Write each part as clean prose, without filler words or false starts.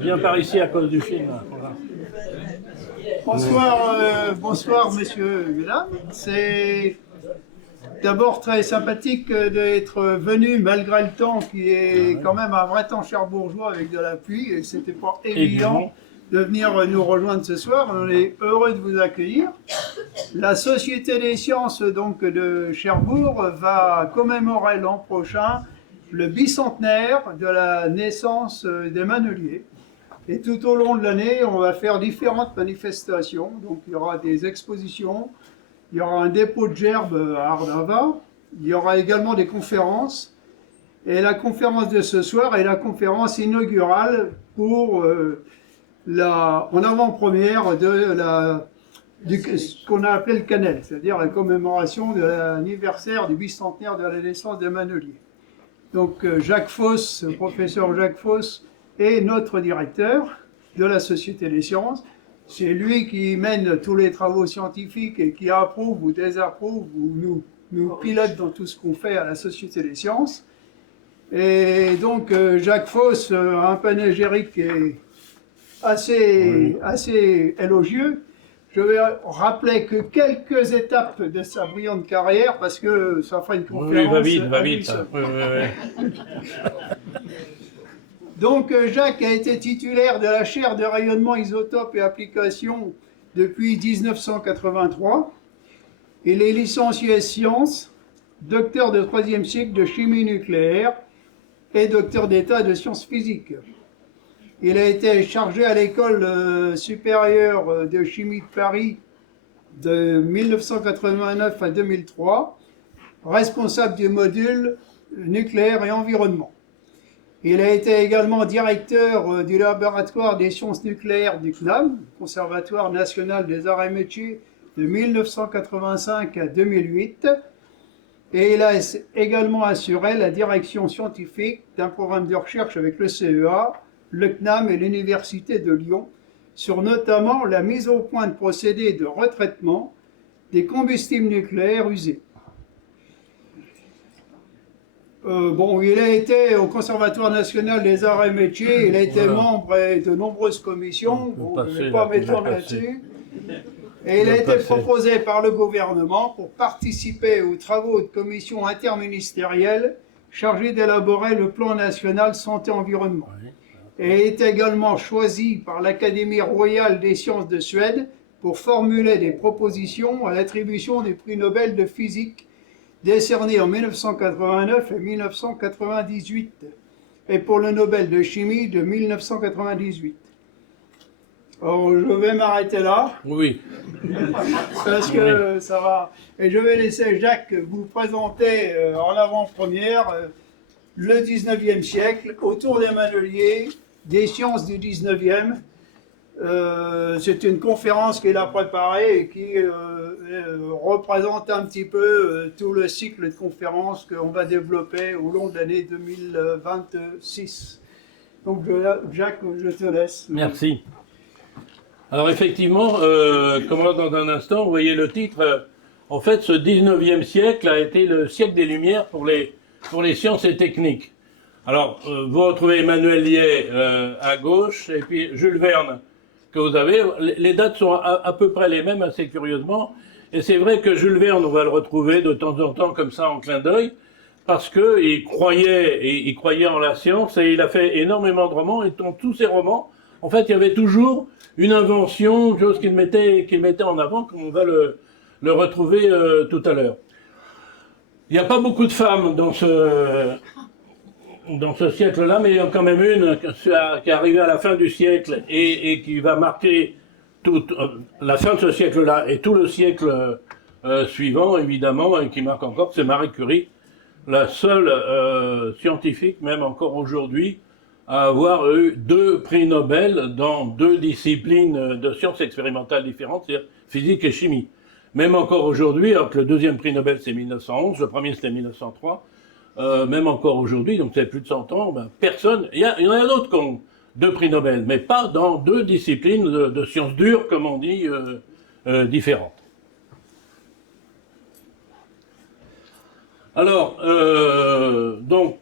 Viens par ici à cause du film. Voilà. Bonsoir messieurs et mesdames. C'est d'abord très sympathique d'être venu malgré le temps qui est quand même un vrai temps cherbourgeois avec de la pluie et c'était pas évident de venir nous rejoindre ce soir. On est heureux de vous accueillir. La Société des sciences donc de Cherbourg va commémorer l'an prochain le bicentenaire de la naissance des Maneliers. Et tout au long de l'année, on va faire différentes manifestations. Donc il y aura des expositions, il y aura un dépôt de gerbes à Ardava, il y aura également des conférences. Et la conférence de ce soir est la conférence inaugurale pour en avant-première de ce qu'on a appelé le Canel, c'est-à-dire la commémoration de l'anniversaire du bicentenaire de la naissance des Maneliers. Donc Jacques Foss, professeur Jacques Foss, est notre directeur de la Société des sciences. C'est lui qui mène tous les travaux scientifiques et qui approuve ou désapprouve ou nous pilote dans tout ce qu'on fait à la Société des sciences. Et donc Jacques Foss a un panégyrique qui est assez élogieux. Je vais rappeler que quelques étapes de sa brillante carrière, parce que ça fera une conférence. Oui, va vite. Oui. Donc Jacques a été titulaire de la chaire de rayonnement isotope et applications depuis 1983. Il est licencié sciences, docteur de 3e cycle de chimie nucléaire et docteur d'état de sciences physiques. Il a été chargé à l'école supérieure de chimie de Paris de 1989 à 2003, responsable du module nucléaire et environnement. Il a été également directeur du laboratoire des sciences nucléaires du CNAM, Conservatoire national des arts et métiers, de 1985 à 2008. Et il a également assuré la direction scientifique d'un programme de recherche avec le CEA, le CNAM et l'Université de Lyon, sur notamment la mise au point de procédés de retraitement des combustibles nucléaires usés. Il a été au Conservatoire national des arts et métiers, il a été membre de nombreuses commissions, je ne vais pas m'étendre là-dessus. Et il a été proposé par le gouvernement pour participer aux travaux de commissions interministérielles chargées d'élaborer le plan national santé-environnement. Et est également choisi par l'Académie royale des sciences de Suède pour formuler des propositions à l'attribution du prix Nobel de physique décerné en 1989 et 1998 et pour le Nobel de chimie de 1998. Alors, je vais m'arrêter là. Oui. Parce que ça va. Et je vais laisser Jacques vous présenter en avant-première le 19e siècle, autour des Maneliers, des sciences du 19e. C'est une conférence qu'il a préparée et qui représente un petit peu tout le cycle de conférences qu'on va développer au long de l'année 2026. Donc Jacques, je te laisse. Merci. Alors effectivement, comme dans un instant, vous voyez le titre, en fait ce 19e siècle a été le siècle des Lumières pour les sciences et techniques. Alors, vous retrouvez Emmanuel Liais à gauche, et puis Jules Verne que vous avez. Les dates sont à peu près les mêmes, assez curieusement. Et c'est vrai que Jules Verne, on va le retrouver de temps en temps comme ça en clin d'œil, parce qu'il croyait en la science, et il a fait énormément de romans, et dans tous ses romans, en fait, il y avait toujours une invention, une chose qu'il mettait en avant, comme on va le retrouver tout à l'heure. Il n'y a pas beaucoup de femmes dans ce siècle-là, mais il y en a quand même une qui est arrivée à la fin du siècle et qui va marquer toute la fin de ce siècle-là et tout le siècle suivant, évidemment, et qui marque encore, c'est Marie Curie, la seule scientifique, même encore aujourd'hui, à avoir eu 2 prix Nobel dans 2 disciplines de sciences expérimentales différentes, c'est-à-dire physique et chimie. Même encore aujourd'hui, alors que le 2e prix Nobel c'est 1911, le premier c'était 1903, même encore aujourd'hui, donc c'est plus de 100 ans, personne, il y en a d'autres qui ont 2 prix Nobel, mais pas dans 2 disciplines de sciences dures, comme on dit, différentes. Alors, donc,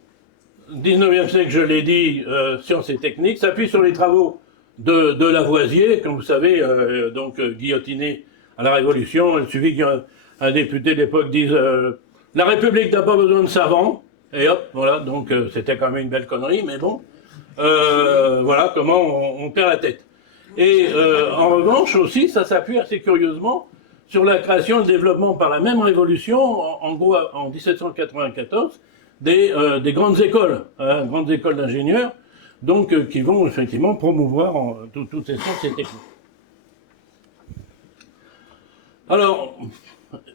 19e siècle, je l'ai dit, sciences et techniques, s'appuie sur les travaux de Lavoisier, comme vous savez, donc guillotiné à la Révolution. Il suffit qu'un député de l'époque dise la République n'a pas besoin de savants, et hop, voilà, donc c'était quand même une belle connerie, mais bon, voilà comment on perd la tête. Et en revanche aussi, ça s'appuie assez curieusement sur la création et le développement par la même Révolution, en gros en 1794, des grandes écoles d'ingénieurs, donc qui vont effectivement promouvoir toutes ces sciences et techniques. Alors,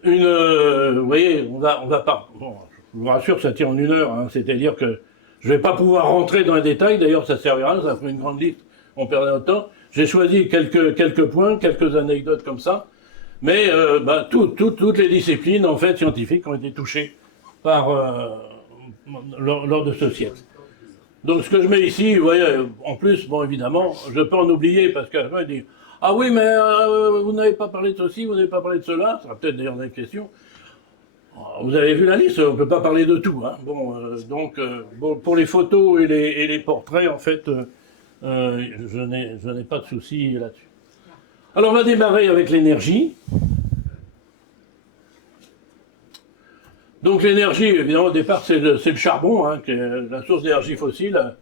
vous voyez, on va pas. Bon, je vous rassure, ça tient en 1 heure, hein, c'est-à-dire que je ne vais pas pouvoir rentrer dans les détails, d'ailleurs ça servira, ça ferait une grande liste, on perdrait notre temps. J'ai choisi quelques points, quelques anecdotes comme ça, mais toutes les disciplines en fait scientifiques ont été touchées lors de ce siècle. Donc ce que je mets ici, vous voyez, en plus, bon évidemment, je peux en oublier parce que je me dis ah oui mais vous n'avez pas parlé de ceci, vous n'avez pas parlé de cela, ça sera peut-être d'ailleurs des questions. Vous avez vu la liste, on ne peut pas parler de tout. Hein. Bon, bon, pour les photos et les portraits, en fait, je n'ai pas de souci là-dessus. Alors on va démarrer avec l'énergie. Donc l'énergie, évidemment, au départ, c'est le charbon, hein, qui est la source d'énergie fossile,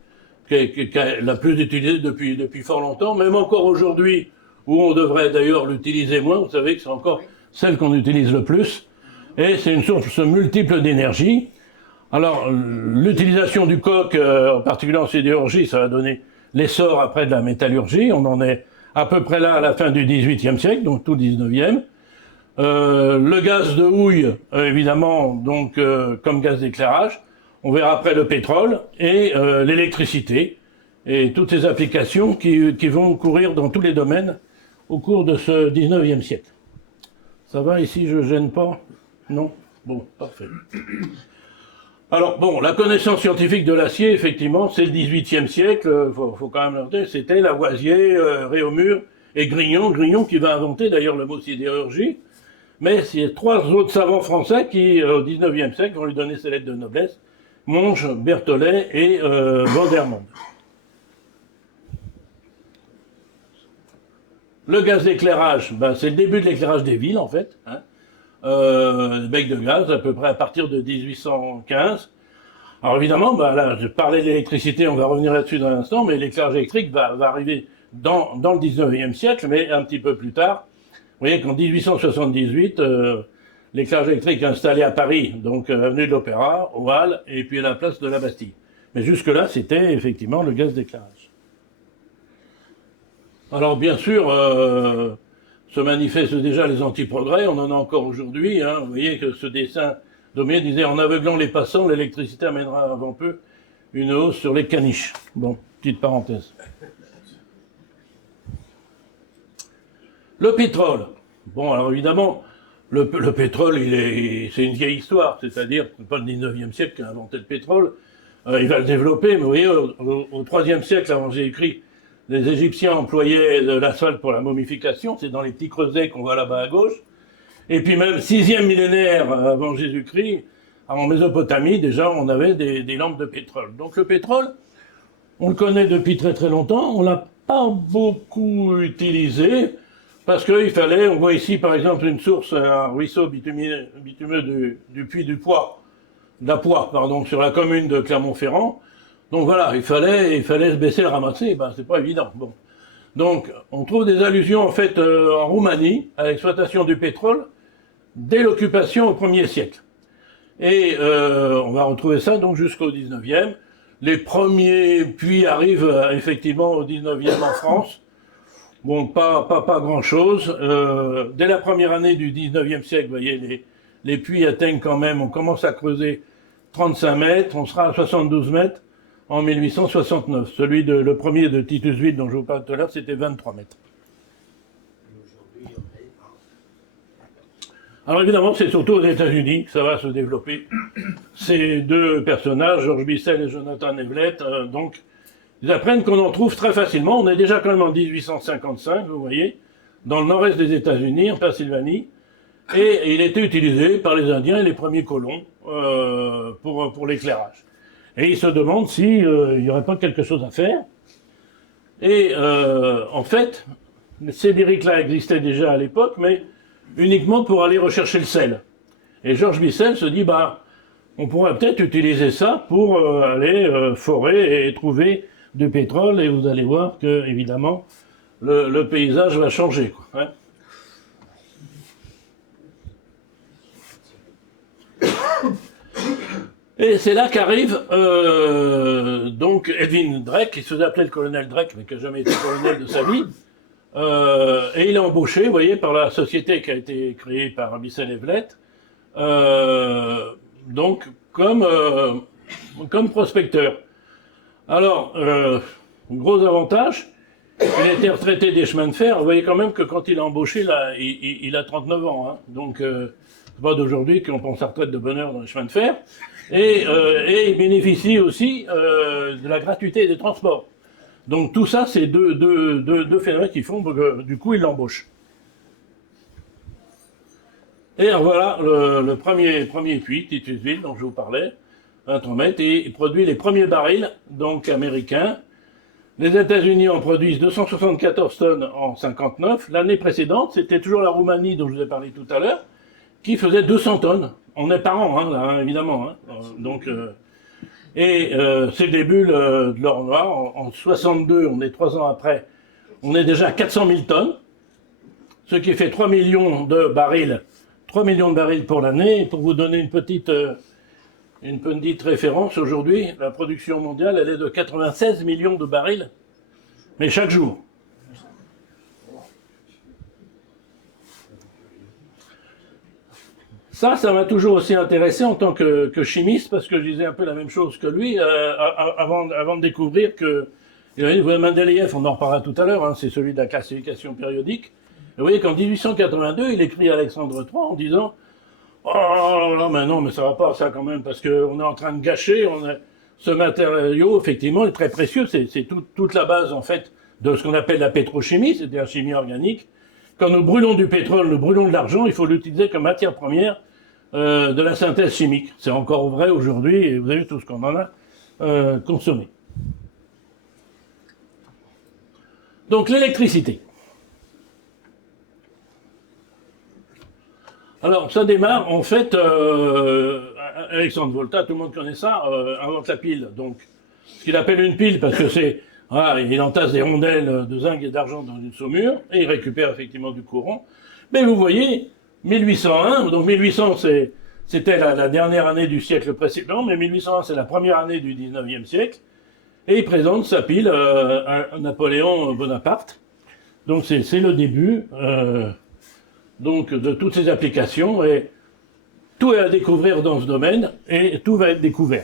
qui est la plus utilisée depuis fort longtemps, même encore aujourd'hui, où on devrait d'ailleurs l'utiliser moins, vous savez que c'est encore celle qu'on utilise le plus, et c'est une source multiple d'énergie. Alors, l'utilisation du coke, en particulier en sidérurgie, ça va donner l'essor après de la métallurgie, on en est à peu près là à la fin du XVIIIe siècle, donc tout 19e. Le gaz de houille, évidemment, donc comme gaz d'éclairage. On verra après le pétrole et l'électricité et toutes ces applications qui vont courir dans tous les domaines au cours de ce 19e siècle. Ça va ici, je gêne pas? Non? Bon, parfait. Alors, bon, la connaissance scientifique de l'acier, effectivement, c'est le 18e siècle, faut quand même le noter, c'était Lavoisier, Réaumur et Grignon. Grignon qui va inventer d'ailleurs le mot sidérurgie. Mais c'est 3 autres savants français qui, au 19e siècle, vont lui donner ses lettres de noblesse, Monge, Berthollet et Vandermonde. Le gaz d'éclairage, c'est le début de l'éclairage des villes, en fait. Hein. Le bec de gaz, à peu près à partir de 1815. Alors évidemment, là, je parlais de l'électricité, on va revenir là-dessus dans un instant, mais l'éclairage électrique va arriver dans le 19e siècle, mais un petit peu plus tard. Vous voyez qu'en 1878, l'éclairage électrique est installé à Paris, donc avenue de l'Opéra, aux Halles, et puis à la place de la Bastille. Mais jusque-là, c'était effectivement le gaz d'éclairage. Alors bien sûr, se manifestent déjà les anti-progrès, on en a encore aujourd'hui. Hein. Vous voyez que ce dessin Daumier disait « En aveuglant les passants, l'électricité amènera avant peu une hausse sur les caniches ». Bon, petite parenthèse. Le pétrole. Bon, alors évidemment, le pétrole, c'est une vieille histoire, c'est-à-dire, c'est pas le 19e siècle qui a inventé le pétrole, il va le développer, mais vous voyez, au 3e siècle, avant Jésus-Christ, les Égyptiens employaient de l'asphalte pour la momification, c'est dans les petits creusets qu'on voit là-bas à gauche, et puis même 6e millénaire avant Jésus-Christ, en Mésopotamie, déjà, on avait des lampes de pétrole. Donc le pétrole, on le connaît depuis très très longtemps, on l'a pas beaucoup utilisé, parce qu'il fallait, on voit ici par exemple une source, un ruisseau bitumeux du puits du Poix, sur la commune de Clermont-Ferrand. Donc voilà, il fallait se baisser le ramasser, c'est pas évident. Bon. Donc on trouve des allusions en fait en Roumanie à l'exploitation du pétrole dès l'occupation au 1er siècle. Et on va retrouver ça donc jusqu'au 19e. Les premiers puits arrivent effectivement au 19e en France. Bon, pas grand-chose. Dès la première année du 19e siècle, vous voyez, les puits atteignent quand même, on commence à creuser 35 mètres, on sera à 72 mètres en 1869. Le premier de Titusville dont je vous parlais tout à l'heure, c'était 23 mètres. Alors évidemment, c'est surtout aux États-Unis que ça va se développer. Ces 2 personnages, George Bissell et Jonathan Everett, donc, ils apprennent qu'on en trouve très facilement. On est déjà quand même en 1855, vous voyez, dans le nord-est des États-Unis, en Pennsylvanie, et il était utilisé par les Indiens et les premiers colons pour l'éclairage. Et il se demande si il n'y aurait pas quelque chose à faire. Et en fait, ces lyriques-là existaient déjà à l'époque, mais uniquement pour aller rechercher le sel. Et Georges Bissell se dit, bah, on pourrait peut-être utiliser ça pour aller forer et trouver du pétrole, et vous allez voir que, évidemment, le paysage va changer, quoi, hein. Et c'est là qu'arrive donc Edwin Drake, qui se faisait appeler le colonel Drake, mais qui n'a jamais été colonel de sa vie. Et il est embauché, vous voyez, par la société qui a été créée par Bissell Evlett, donc comme prospecteur. Alors, gros avantage, il a été retraité des chemins de fer. Vous voyez quand même que quand il est embauché, là, il a 39 ans. Hein, donc, c'est pas d'aujourd'hui qu'on prend sa retraite de bonne heure dans les chemins de fer. Et il bénéficie aussi de la gratuité des transports. Donc tout ça, c'est deux phénomènes qui font que du coup, il l'embauche. Et alors, voilà le premier puits, Titusville, dont je vous parlais, 23 mètres, et il produit les premiers barils, donc américains. Les États-Unis en produisent 274 tonnes en 59. L'année précédente, c'était toujours la Roumanie, dont je vous ai parlé tout à l'heure, qui faisait 200 tonnes. On est par an, hein, là, hein, évidemment. Hein. Donc, c'est le début de l'or noir. En 62, on est 3 ans après, on est déjà à 400 000 tonnes, ce qui fait 3 millions de barils. 3 millions de barils pour l'année. Et pour vous donner une petite référence, aujourd'hui, la production mondiale, elle est de 96 millions de barils, mais chaque jour. Ça m'a toujours aussi intéressé en tant que chimiste, parce que je disais un peu la même chose que lui, avant de découvrir que... Mendeleïev, on en reparlera tout à l'heure, hein, c'est celui de la classification périodique. Et vous voyez qu'en 1882, il écrit à Alexandre III en disant « Oh là, mais non, mais ça va pas, ça quand même, parce qu'on est en train de gâcher, ce matériau, effectivement, est très précieux, c'est toute la base, en fait, de ce qu'on appelle la pétrochimie, c'est-à-dire la chimie organique. Quand nous brûlons du pétrole, nous brûlons de l'argent, il faut l'utiliser comme matière première de la synthèse chimique. C'est encore vrai aujourd'hui, et vous avez vu tout ce qu'on en a consommé. Donc l'électricité. Alors ça démarre, en fait, Alexandre Volta, tout le monde connaît ça, invente la pile. Donc, ce qu'il appelle une pile, parce que c'est... Voilà, il entasse des rondelles de zinc et d'argent dans une saumure, et il récupère effectivement du courant. Mais vous voyez, 1801, donc 1800 c'était la dernière année du siècle précédent, mais 1801 c'est la première année du 19e siècle, et il présente sa pile à Napoléon Bonaparte. Donc c'est le début donc de toutes ces applications, et tout est à découvrir dans ce domaine, et tout va être découvert.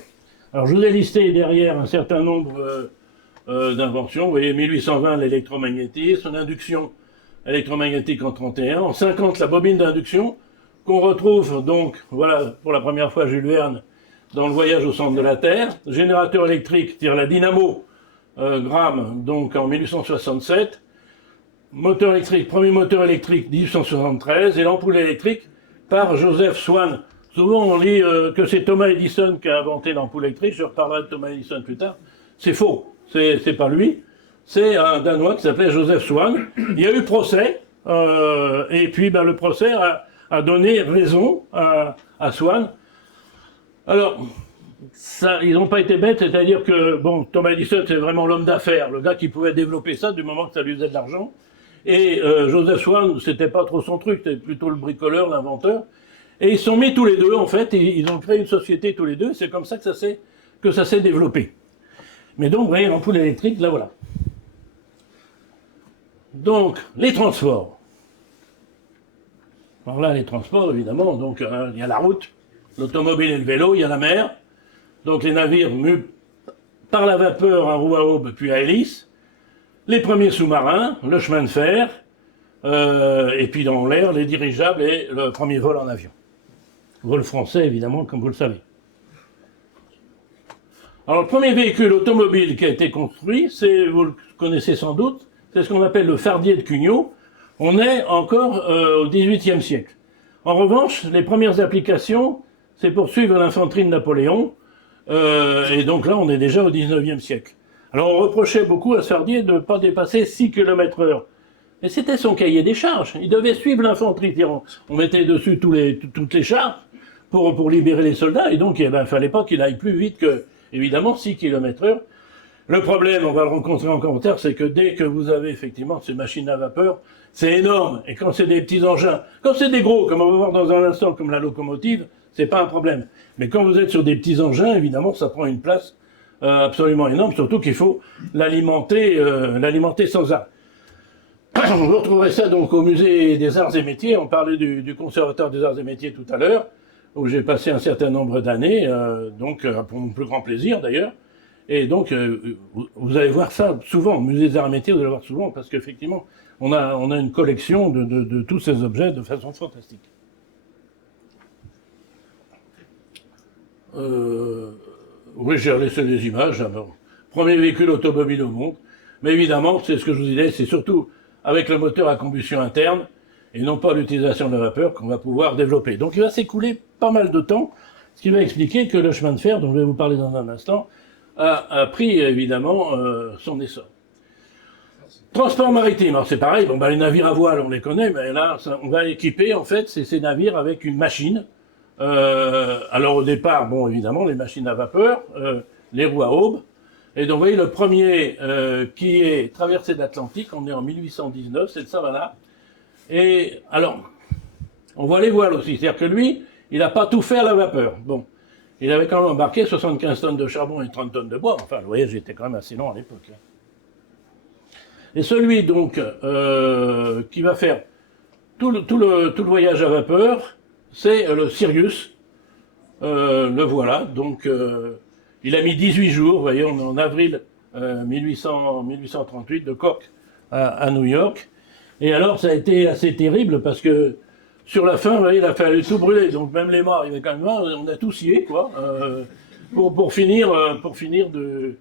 Alors je vous ai listé derrière un certain nombre d'inventions. Vous voyez, 1820, l'électromagnétisme, l'induction électromagnétique en 31. En 50, la bobine d'induction, qu'on retrouve donc, voilà, pour la première fois Jules Verne, dans le voyage au centre de la Terre. Générateur électrique, c'est-à-dire la dynamo gramme, donc en 1867. Moteur électrique, premier moteur électrique, 1873. Et l'ampoule électrique par Joseph Swan. Souvent, on lit que c'est Thomas Edison qui a inventé l'ampoule électrique. Je reparlerai de Thomas Edison plus tard. C'est faux. C'est pas lui, c'est un Danois qui s'appelait Joseph Swan. Il y a eu procès, et puis le procès a donné raison à Swan. Alors, ils n'ont pas été bêtes, c'est-à-dire que, bon, Thomas Edison, c'est vraiment l'homme d'affaires, le gars qui pouvait développer ça du moment que ça lui faisait de l'argent. Et Joseph Swan, c'était pas trop son truc, c'était plutôt le bricoleur, l'inventeur. Et ils se sont mis tous les deux, en fait, et ils ont créé une société tous les deux, c'est comme ça que ça s'est développé. Mais donc, vous voyez, l'ampoule électrique, là, voilà. Donc, les transports. Alors là, les transports, évidemment, donc il y a la route, l'automobile et le vélo, il y a la mer. Donc, les navires mus par la vapeur à roue à aube, puis à hélice. Les premiers sous-marins, le chemin de fer, et puis dans l'air, les dirigeables et le premier vol en avion. Vol français, évidemment, comme vous le savez. Alors, le premier véhicule automobile qui a été construit, vous le connaissez sans doute, c'est ce qu'on appelle le fardier de Cugnot. On est encore au XVIIIe siècle. En revanche, les premières applications, c'est pour suivre l'infanterie de Napoléon. Et donc là, on est déjà au 19e siècle. Alors on reprochait beaucoup à Sardier de ne pas dépasser 6 km/h. Mais c'était son cahier des charges. Il devait suivre l'infanterie. On mettait dessus toutes les charges pour libérer les soldats. Et donc, il ne fallait pas qu'il aille plus vite que, évidemment, 6 km/h. Le problème, on va le rencontrer encore tard, c'est que dès que vous avez effectivement ces machines à vapeur, c'est énorme. Et quand c'est des petits engins, quand c'est des gros, comme on va voir dans un instant, comme la locomotive, c'est pas un problème. Mais quand vous êtes sur des petits engins, évidemment, ça prend une place absolument énorme, surtout qu'il faut l'alimenter sans arrêt. Vous retrouverez ça donc au musée des Arts et Métiers. On parlait du conservatoire des Arts et Métiers tout à l'heure, où j'ai passé un certain nombre d'années, donc pour mon plus grand plaisir d'ailleurs. Et donc vous allez voir ça souvent, au musée des Arts et Métiers, vous allez voir souvent, parce qu'effectivement, on a une collection de tous ces objets de façon fantastique. Oui, j'ai laissé des images. Alors, premier véhicule automobile au monde. Mais évidemment, c'est ce que je vous disais, c'est surtout avec le moteur à combustion interne et non pas l'utilisation de la vapeur qu'on va pouvoir développer. Donc il va s'écouler pas mal de temps, ce qui va expliquer que le chemin de fer, dont je vais vous parler dans un instant, a pris évidemment son essor. Transport maritime, alors c'est pareil, les navires à voile on les connaît, mais là on va équiper en fait ces navires avec une machine. Alors au départ, évidemment les machines à vapeur, les roues à aubes. Et donc, vous voyez, le premier qui est traversé d'Atlantique, on est en 1819, c'est le Savannah. Et alors, on voit les voiles aussi. C'est-à-dire que lui, il n'a pas tout fait à la vapeur. Bon, il avait quand même embarqué 75 tonnes de charbon et 30 tonnes de bois. Enfin, le voyage était quand même assez long à l'époque. Et celui, donc, qui va faire tout le voyage à vapeur, c'est le Sirius. Le voilà, donc... il a mis 18 jours, vous voyez, on est en avril 1838, de Cork à New York. Et alors, ça a été assez terrible parce que sur la fin, vous voyez, il a fallu tout brûler. Donc même les morts, il y avait quand même on a tout scié, quoi, pour finir le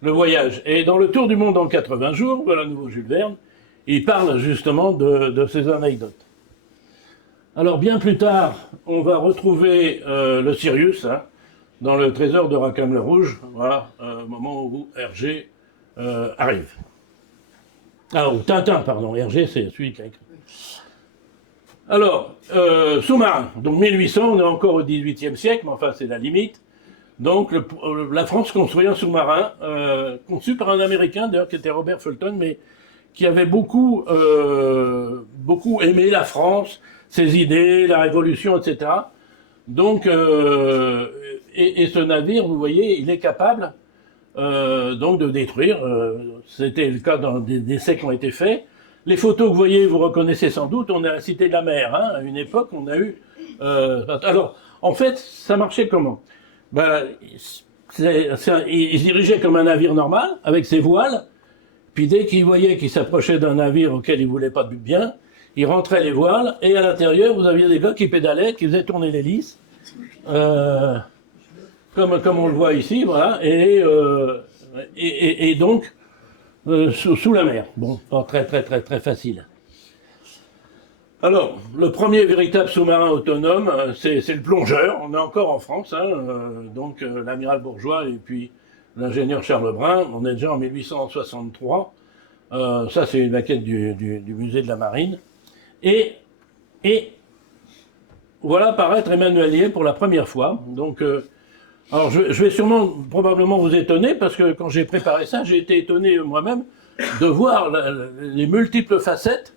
voyage. Et dans le Tour du monde en 80 jours, voilà, nouveau Jules Verne, il parle justement de ces anecdotes. Alors bien plus tard, on va retrouver le Sirius, dans le trésor de Rackham le Rouge, voilà, au moment où Hergé arrive. Ah, ou Tintin, pardon, Hergé, c'est celui qui a écrit. Alors, sous-marin, donc 1800, on est encore au XVIIIe siècle, mais enfin c'est la limite. Donc la France construit un sous-marin, conçu par un Américain, d'ailleurs, qui était Robert Fulton, mais qui avait beaucoup aimé la France, ses idées, la Révolution, etc. Donc, et ce navire, vous voyez, il est capable donc de détruire. C'était le cas dans des essais qui ont été faits. Les photos que vous voyez, vous reconnaissez sans doute, on est à la Cité de la Mer. À une époque, on a eu... alors, en fait, ça marchait comment? Il se dirigeait comme un navire normal, avec ses voiles. Puis dès qu'il voyait qu'il s'approchait d'un navire auquel il ne voulait pas de bien, il rentrait les voiles, et à l'intérieur, vous aviez des gars qui pédalaient, qui faisaient tourner l'hélice, comme on le voit ici, voilà, et donc, sous la mer. Bon, pas très facile. Alors, le premier véritable sous-marin autonome, c'est le plongeur. On est encore en France, donc l'amiral Bourgeois et puis l'ingénieur Charles Brun. On est déjà en 1863. Ça, c'est une maquette du musée de la Marine. Et voilà apparaître Emmanuel Liais pour la première fois. Donc, alors je vais probablement vous étonner, parce que quand j'ai préparé ça, j'ai été étonné moi-même de voir les multiples facettes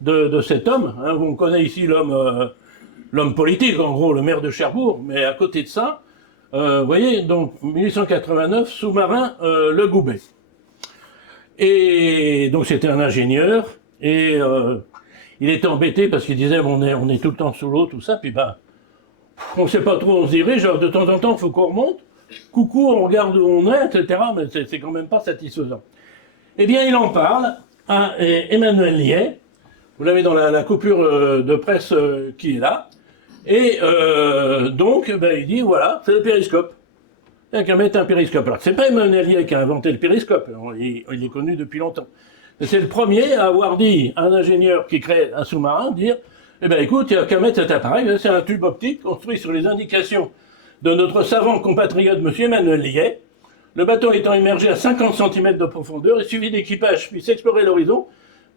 de cet homme. On connaît ici l'homme politique, en gros, le maire de Cherbourg, mais à côté de ça, vous voyez, donc 1889, sous-marin Le Goubet. Et donc c'était un ingénieur, et il était embêté parce qu'il disait on est tout le temps sous l'eau, tout ça, puis on ne sait pas trop où on se dirige, alors de temps en temps il faut qu'on remonte, coucou, on regarde où on est, etc., mais c'est quand même pas satisfaisant. Eh bien il en parle à Emmanuel Liais, vous l'avez dans la coupure de presse qui est là, et donc il dit voilà, c'est le périscope. Il n'y a qu'à mettre un périscope. Alors, c'est pas Emmanuel Liais qui a inventé le périscope, il est connu depuis longtemps. Mais c'est le premier à avoir dit à un ingénieur qui crée un sous-marin, dire, écoute, il n'y a qu'à mettre cet appareil, c'est un tube optique construit sur les indications de notre savant compatriote M. Emmanuel Liais. Le bateau étant immergé à 50 cm de profondeur, il suffit d'équipage puisse explorer l'horizon,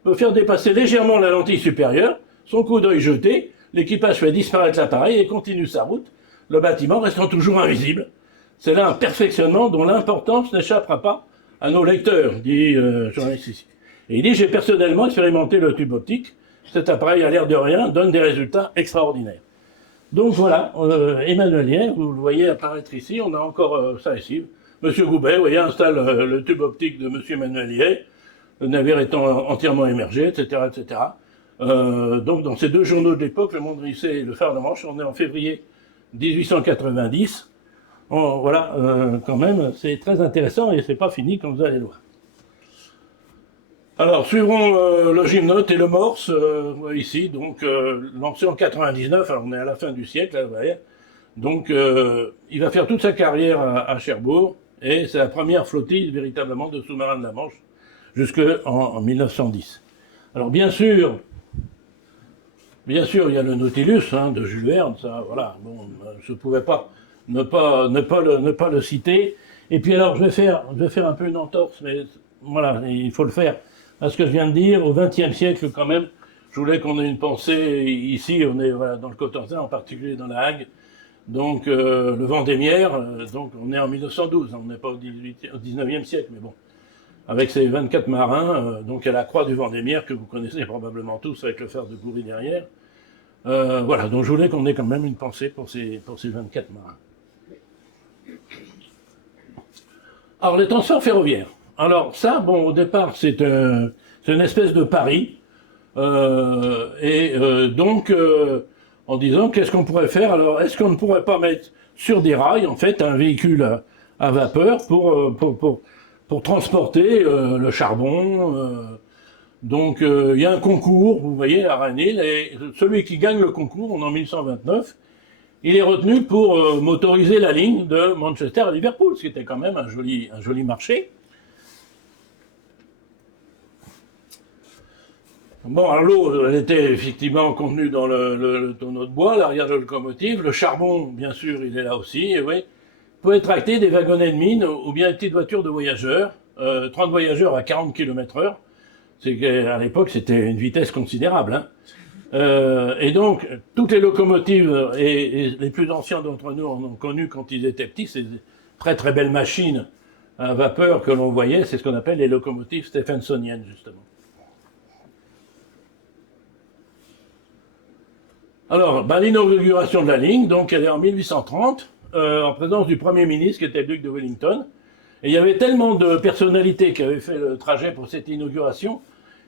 peut faire dépasser légèrement la lentille supérieure, son coup d'œil jeté, l'équipage fait disparaître l'appareil et continue sa route, le bâtiment restant toujours invisible. C'est là un perfectionnement dont l'importance n'échappera pas à nos lecteurs, dit journaliste ici. Et il dit, j'ai personnellement expérimenté le tube optique, cet appareil à l'air de rien donne des résultats extraordinaires. Donc voilà, Emmanuel Liais, vous le voyez apparaître ici, on a encore ça ici. Monsieur Goubet, vous voyez, installe le tube optique de Monsieur Emmanuel Liais, le navire étant entièrement émergé, etc., etc. Donc dans ces deux journaux de l'époque, Le Monde Rissé et Le Phare de Manche, on est en février 1890. Voilà, quand même, c'est très intéressant et c'est pas fini comme vous allez le voir. Alors, suivront le gymnote et le morse, ici, donc lancé en 99, alors on est à la fin du siècle, là, vous voyez. Donc, il va faire toute sa carrière à Cherbourg, et c'est la première flottille, véritablement, de sous-marins de la Manche, jusqu'en 1910. Alors, bien sûr, il y a le Nautilus, hein, de Jules Verne, ça, voilà, bon, je ne pouvais pas ne pas le citer. Et puis alors, je vais faire un peu une entorse, mais voilà, il faut le faire. À ce que je viens de dire, au XXe siècle, quand même, je voulais qu'on ait une pensée ici, on est voilà, dans le Cotentin, en particulier dans la Hague. Donc, le Vendémiaire, donc on est en 1912, on n'est pas au XIXe siècle, mais bon. Avec ces 24 marins, donc à la croix du Vendémiaire, que vous connaissez probablement tous, avec le phare de Goury derrière. Voilà, donc je voulais qu'on ait quand même une pensée pour ces 24 marins. Alors, les transports ferroviaires. Alors, ça, bon, au départ, c'est une espèce de pari. Donc, en disant, qu'est-ce qu'on pourrait faire? Alors, est-ce qu'on ne pourrait pas mettre sur des rails, en fait, un véhicule à vapeur pour transporter le charbon? Donc, il y a un concours, vous voyez, à Rainil, et celui qui gagne le concours, on est en 1129, il est retenu pour motoriser la ligne de Manchester à Liverpool, ce qui était quand même un joli marché. Bon, alors l'eau, elle était effectivement contenue dans le tonneau de bois, l'arrière de la locomotive. Le charbon, bien sûr, il est là aussi, et oui. Pouvait tracter des wagonnets de mine ou bien des petites voitures de voyageurs, 30 voyageurs à 40 km/h. C'est qu'à l'époque, c'était une vitesse considérable, hein. Et donc, toutes les locomotives, et les plus anciens d'entre nous en ont connu quand ils étaient petits, ces très très belles machines à vapeur que l'on voyait, c'est ce qu'on appelle les locomotives stephensoniennes, justement. Alors, l'inauguration de la ligne, donc elle est en 1830, en présence du Premier ministre qui était le duc de Wellington. Et il y avait tellement de personnalités qui avaient fait le trajet pour cette inauguration,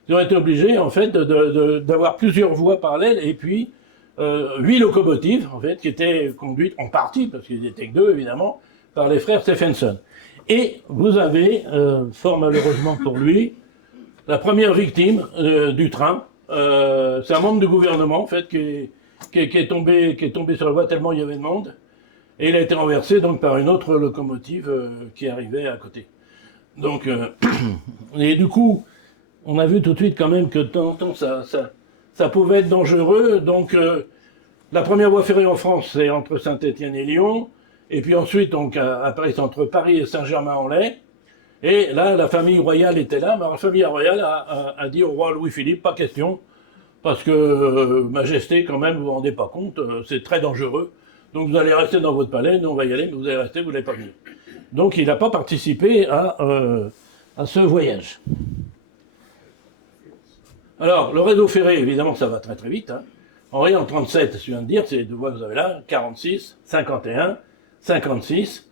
ils ont été obligés, en fait, d'avoir plusieurs voies parallèles, et puis 8 locomotives, en fait, qui étaient conduites en partie, parce qu'ils n'étaient que 2, évidemment, par les frères Stephenson. Et vous avez, fort malheureusement pour lui, la première victime du train. C'est un membre du gouvernement, en fait, qui est tombé sur la voie tellement il y avait de monde. Et il a été renversé donc par une autre locomotive qui arrivait à côté. Donc, et du coup, on a vu tout de suite quand même que de temps en temps ça pouvait être dangereux. Donc, la première voie ferrée en France, c'est entre Saint-Étienne et Lyon. Et puis ensuite, donc, après, c'est entre Paris et Saint-Germain-en-Laye. Et là, la famille royale était là. Mais la famille royale a dit au roi Louis-Philippe, pas question. Parce que, Majesté, quand même, vous vous rendez pas compte, c'est très dangereux. Donc vous allez rester dans votre palais, nous on va y aller, mais vous allez rester, vous n'allez pas venir. Donc il n'a pas participé à ce voyage. Alors, le réseau ferré, évidemment, ça va très très vite. Hein. En 37, je viens de dire, c'est les deux voies que vous avez là, 46, 51, 56,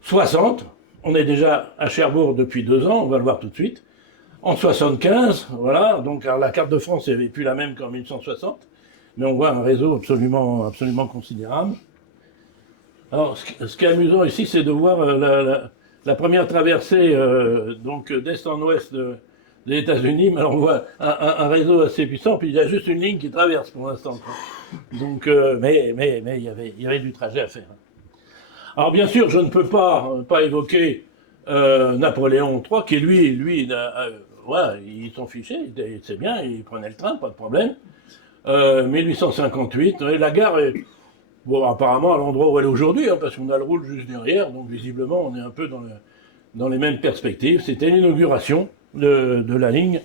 60. On est déjà à Cherbourg depuis 2 ans, on va le voir tout de suite. En 75, voilà, donc alors, la carte de France n'est plus la même qu'en 1960. Mais on voit un réseau absolument considérable. Alors, ce qui est amusant ici, c'est de voir la première traversée donc d'est en ouest des États-Unis. Mais alors on voit un réseau assez puissant, puis il y a juste une ligne qui traverse pour l'instant. Donc, mais il y avait du trajet à faire. Alors bien sûr, je ne peux pas évoquer Napoléon III, qui lui, voilà, il s'en fichait, c'est bien, il prenait le train, pas de problème. 1858, la gare Bon, apparemment, à l'endroit où elle est aujourd'hui, hein, parce qu'on a le Roule juste derrière, donc visiblement, on est un peu dans les mêmes perspectives. C'était l'inauguration de la ligne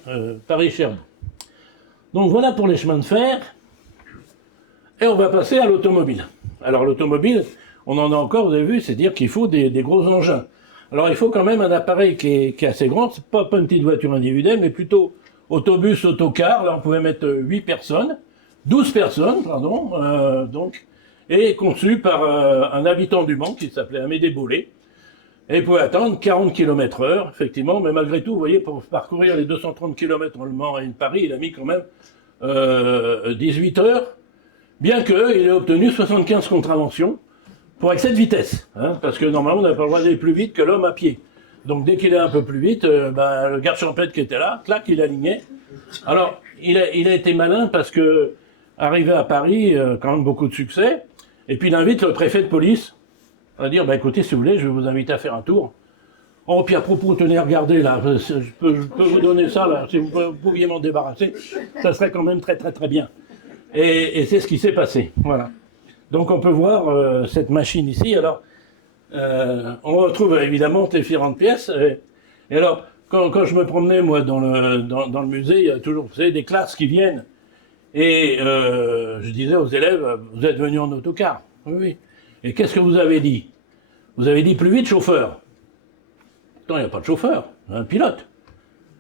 Paris-Cherbourg. Donc voilà pour les chemins de fer. Et on va passer à l'automobile. Alors l'automobile, on en a encore, vous avez vu, c'est-à-dire qu'il faut des gros engins. Alors il faut quand même un appareil qui est assez grand, c'est pas une petite voiture individuelle, mais plutôt autobus, autocar. Là on pouvait mettre 8 personnes, 12 personnes, pardon, donc, et conçu par un habitant du Mans qui s'appelait Amédée Bollé. Et il pouvait atteindre 40 km/h, effectivement, mais malgré tout, vous voyez, pour parcourir les 230 km entre le Mans et Paris, il a mis quand même 18 heures, bien qu'il ait obtenu 75 contraventions pour excès de vitesse, hein, parce que normalement, on n'a pas le droit d'aller plus vite que l'homme à pied. Donc dès qu'il est un peu plus vite, le garde champêtre qui était là, clac, il alignait. Alors, il a été malin parce que, arrivé à Paris, quand même beaucoup de succès, et puis il invite le préfet de police à dire, écoutez, si vous voulez, je vais vous inviter à faire un tour. Oh, puis à propos, tenez, regardez, là, je peux vous donner ça, là, si vous pouviez m'en débarrasser, ça serait quand même très, très, très bien. Et c'est ce qui s'est passé, voilà. Donc on peut voir cette machine ici, alors, on retrouve évidemment différentes pièces, et alors, quand je me promenais, moi, dans le musée, il y a toujours, vous savez, des classes qui viennent, et je disais aux élèves, vous êtes venus en autocar. Oui, oui. Et qu'est-ce que vous avez dit? Vous avez dit plus vite, chauffeur. Pourtant, il n'y a pas de chauffeur, un pilote.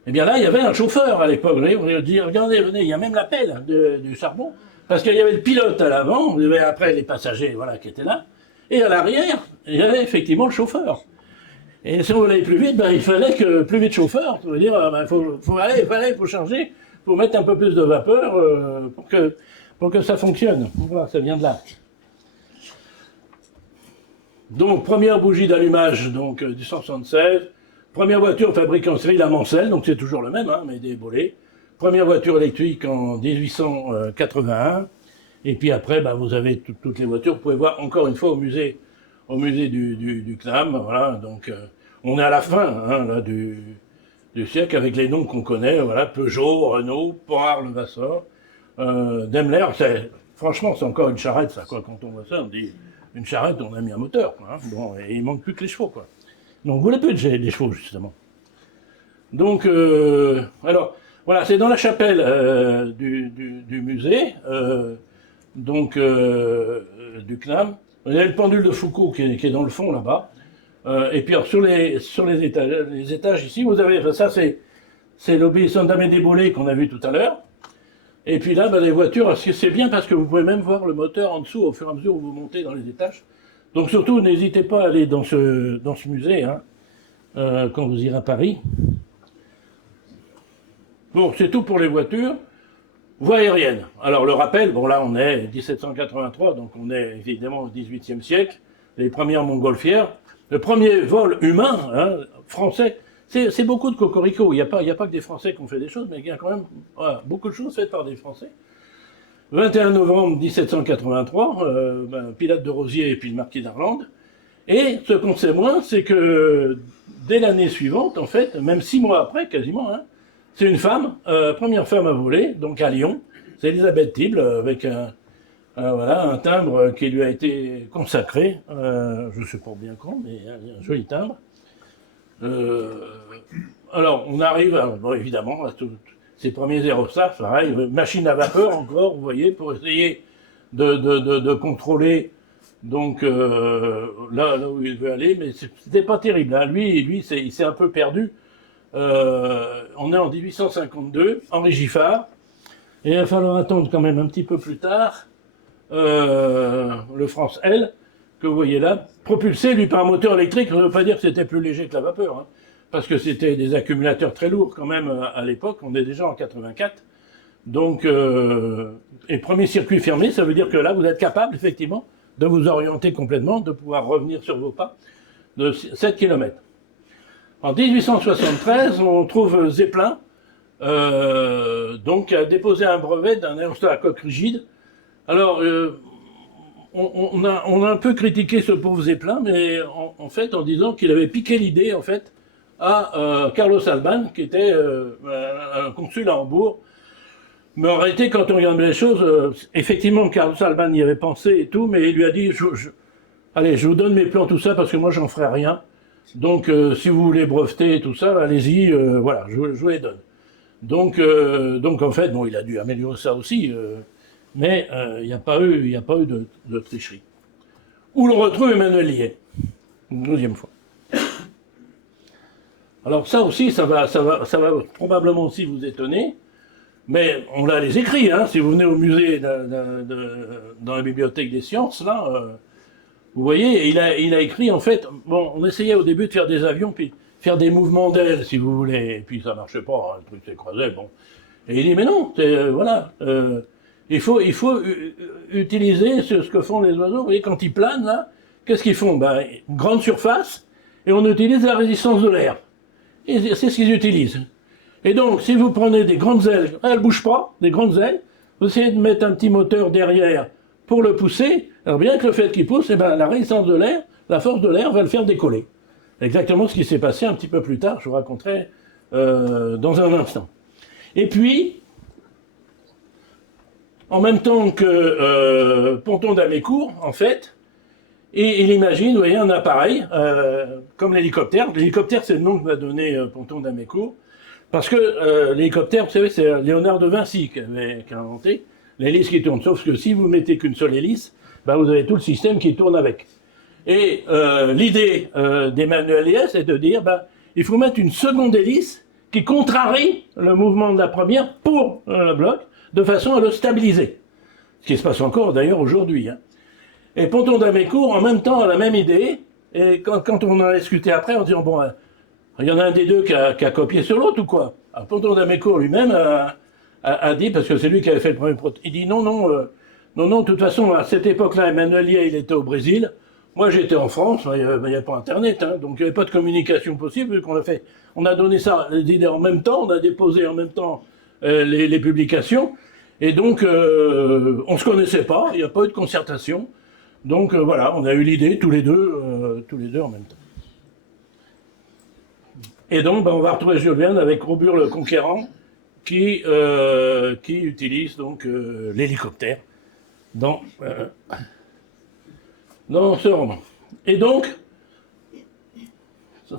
Eh bien là, il y avait un chauffeur à l'époque. On dit, regardez, venez, il y a même la pelle du charbon. Parce qu'il y avait le pilote à l'avant, il y avait après les passagers voilà, qui étaient là. Et à l'arrière, il y avait effectivement le chauffeur. Et si on voulait aller plus vite, il fallait que plus vite chauffeur. Ça veut dire, il faut charger, il faut mettre un peu plus de vapeur pour que ça fonctionne. Voilà, ça vient de là. Donc, première bougie d'allumage, donc, du 176. Première voiture fabriquée en série, la Mancel, donc c'est toujours le même, hein, mais des Bollé. Première voiture électrique en 1881. Et puis après, vous avez toutes les voitures. Vous pouvez voir encore une fois au musée du CNAM. Voilà, donc, on est à la fin hein, là, du siècle avec les noms qu'on connaît. Voilà, Peugeot, Renault, Porard, Levasseur, Daimler. Franchement, c'est encore une charrette, ça, quoi. Quand on voit ça, on dit... Une charrette, on a mis un moteur, quoi, hein. Bon, et il manque plus que les chevaux, quoi. Donc, vous voulez plus des chevaux, justement. Donc, alors, voilà, c'est dans la chapelle du musée, du CNAM. Il y a le pendule de Foucault qui est dans le fond, là-bas. Et puis, alors, sur les étages ici, vous avez, ça, c'est l'obéissance d'Amédée Bollé qu'on a vu tout à l'heure. Et puis là, les voitures, c'est bien parce que vous pouvez même voir le moteur en dessous au fur et à mesure où vous montez dans les étages. Donc surtout, n'hésitez pas à aller dans ce musée hein, quand vous irez à Paris. Bon, c'est tout pour les voitures. Voie aérienne. Alors le rappel, bon là on est 1783, donc on est évidemment au XVIIIe siècle. Les premières montgolfières. Le premier vol humain hein, français. C'est beaucoup de cocorico. Il n'y a pas que des Français qui ont fait des choses, mais il y a quand même beaucoup de choses faites par des Français. 21 novembre 1783, Pilate de Rosiers et puis le marquis d'Arlande. Et ce qu'on sait moins, c'est que dès l'année suivante, en fait, même 6 mois après, quasiment, hein, c'est une femme, première femme à voler, donc à Lyon. C'est Elisabeth Thible, avec un timbre qui lui a été consacré. Je ne sais pas bien quand, mais un joli timbre. Alors, on arrive, évidemment, à ces premiers aérostats, pareil, machine à vapeur encore, vous voyez, pour essayer de contrôler donc là où il veut aller, mais c'était pas terrible. Hein. Lui, il s'est un peu perdu. On est en 1852, Henri Giffard, et il va falloir attendre quand même un petit peu plus tard le France L, que vous voyez là, propulsé lui par un moteur électrique. Ça ne veut pas dire que c'était plus léger que la vapeur, hein, parce que c'était des accumulateurs très lourds quand même à l'époque. On est déjà en 84. Donc, et premier circuit fermé, ça veut dire que là, vous êtes capable effectivement de vous orienter complètement, de pouvoir revenir sur vos pas de 7 km. En 1873, on trouve Zeppelin, donc a déposé un brevet d'un aérostat à coque rigide. Alors, on a un peu critiqué ce pauvre Zeppelin, mais en fait, en disant qu'il avait piqué l'idée, en fait, à Carlos Alban, qui était un consul à Hambourg. Mais en réalité, quand on regarde les choses, effectivement, Carl Salman y avait pensé et tout, mais il lui a dit, allez, je vous donne mes plans, tout ça, parce que moi, j'en ferai rien. Donc, si vous voulez breveter et tout ça, allez-y, voilà, je vous les donne. Donc, en fait, bon, il a dû améliorer ça aussi, mais il n'y a pas eu de tricherie. Où l'on retrouve Emmanuel Liais, une deuxième fois. Alors ça aussi, ça va probablement aussi vous étonner, mais on a les écrits, hein, si vous venez au musée dans la bibliothèque des sciences, là, vous voyez, il a écrit, en fait, bon, on essayait au début de faire des avions, puis faire des mouvements d'ailes, si vous voulez, et puis ça marchait pas, hein, le truc s'écrasait, bon. Et il dit, mais non, voilà, il faut utiliser ce que font les oiseaux, vous voyez, quand ils planent, là, qu'est-ce qu'ils font? Ben, une grande surface, et on utilise la résistance de l'air. Et c'est ce qu'ils utilisent. Et donc, si vous prenez des grandes ailes, elles ne bougent pas, des grandes ailes, vous essayez de mettre un petit moteur derrière pour le pousser, alors bien que le fait qu'il pousse, eh ben, la résistance de l'air, la force de l'air va le faire décoller. Exactement ce qui s'est passé un petit peu plus tard, je vous raconterai dans un instant. Et puis, en même temps que Ponton d'Amécourt, en fait, et il imagine, vous voyez, un appareil, comme l'hélicoptère. L'hélicoptère, c'est le nom que m'a donné Ponton d'Amécourt, parce que l'hélicoptère, vous savez, c'est Léonard de Vinci qui a inventé l'hélice qui tourne. Sauf que si vous mettez qu'une seule hélice, ben vous avez tout le système qui tourne avec. Et l'idée d'Emmanuel Liais, c'est de dire, ben, il faut mettre une seconde hélice qui contrarie le mouvement de la première pour le bloc, de façon à le stabiliser. Ce qui se passe encore d'ailleurs aujourd'hui. Hein. Et Ponton d'Amécourt, en même temps, a la même idée. Et quand on en a discuté après, on dit, bon, il y en a un des deux qui a copié sur l'autre ou quoi? Alors, Ponton d'Amécourt lui-même a dit, parce que c'est lui qui avait fait le premier prototype, il dit non, de toute façon, à cette époque-là, Emmanuel Liais, il était au Brésil. Moi, j'étais en France, il n'y avait pas Internet, hein, donc il n'y avait pas de communication possible, vu qu'on a fait. On a donné ça, les idées en même temps, on a déposé en même temps les publications, et donc on ne se connaissait pas, il n'y a pas eu de concertation. Donc voilà, on a eu l'idée tous les deux en même temps. Et donc ben, on va retrouver Jules Verne avec Robur le Conquérant qui utilise donc l'hélicoptère dans ce roman. Et donc,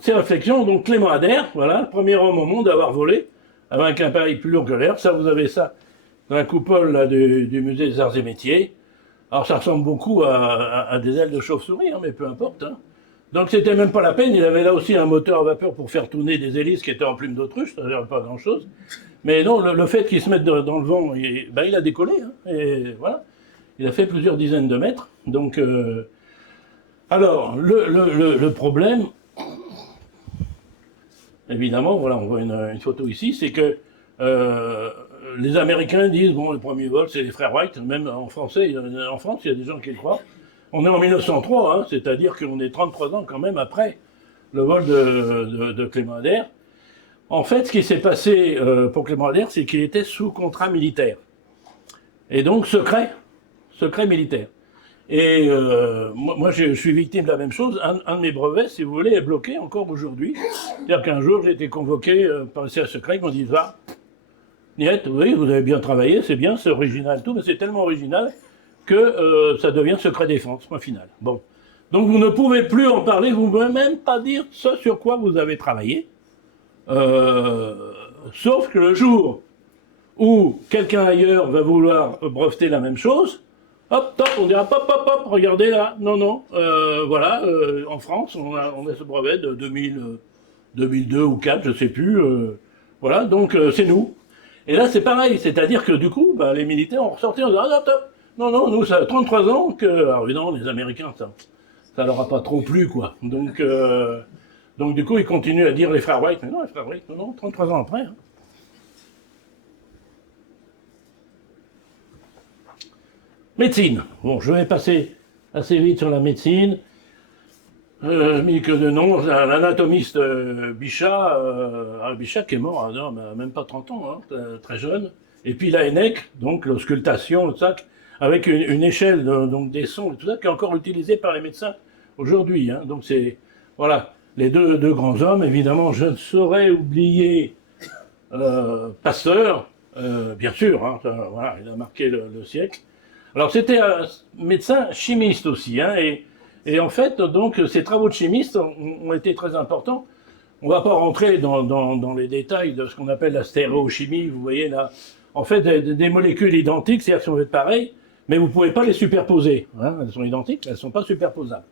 ces réflexions, donc Clément Ader, voilà, premier homme au monde à avoir volé avec un appareil plus lourd que l'air. Ça, vous avez ça dans la coupole là, du musée des Arts et Métiers. Alors ça ressemble beaucoup à des ailes de chauve-souris, hein, mais peu importe. Hein. Donc c'était même pas la peine, il avait là aussi un moteur à vapeur pour faire tourner des hélices qui étaient en plume d'autruche, ça ne veut pas grand-chose. Mais non, le fait qu'il se mette dans le vent, il a décollé, hein, et voilà. Il a fait plusieurs dizaines de mètres. Donc, alors, le problème, évidemment, voilà, on voit une photo ici, c'est que les Américains disent, bon, le premier vol, c'est les frères Wright, même en français, en France, il y a des gens qui le croient. On est en 1903, hein, c'est-à-dire qu'on est 33 ans quand même après le vol de Clément Ader. En fait, ce qui s'est passé pour Clément Ader, c'est qu'il était sous contrat militaire. Et donc, secret militaire. Et moi, je suis victime de la même chose. Un de mes brevets, si vous voulez, est bloqué encore aujourd'hui. C'est-à-dire qu'un jour, j'ai été convoqué par le service secret, ils m'ont dit, va, Niet, oui, vous avez bien travaillé, c'est bien, c'est original, tout, mais c'est tellement original que ça devient secret défense, point final. Bon. Donc vous ne pouvez plus en parler, vous ne pouvez même pas dire ce sur quoi vous avez travaillé, sauf que le jour où quelqu'un ailleurs va vouloir breveter la même chose, hop, top, on dira hop, regardez là, non, voilà, en France, on a ce brevet de 2002 ou 2004, je sais plus, voilà, donc c'est nous. Et là, c'est pareil, c'est-à-dire que du coup, bah, les militaires ont ressorti en disant, ah, top, non, nous, ça a 33 ans que, alors évidemment, les Américains, ça leur a pas trop plu, quoi. Donc du coup, ils continuent à dire les frères Wright, mais non, les frères Wright, non, 33 ans après. Hein. Médecine. Bon, je vais passer assez vite sur la médecine. Mis que de nom, l'anatomiste Bichat, Bichat qui est mort à même pas 30 ans, hein, très jeune. Et puis Laennec, donc l'auscultation, tout ça, avec une échelle donc des sons, tout ça, qui est encore utilisée par les médecins aujourd'hui. Hein. Donc c'est, voilà, les deux grands hommes. Évidemment, je ne saurais oublier Pasteur, bien sûr, hein, voilà, il a marqué le siècle. Alors c'était un médecin chimiste aussi, hein, et en fait, donc, ses travaux de chimiste ont été très importants. On ne va pas rentrer dans les détails de ce qu'on appelle la stéréochimie, vous voyez là. En fait, des molécules identiques, c'est-à-dire qu'elles sont pareilles, mais vous ne pouvez pas les superposer. Hein, elles sont identiques, mais elles ne sont pas superposables.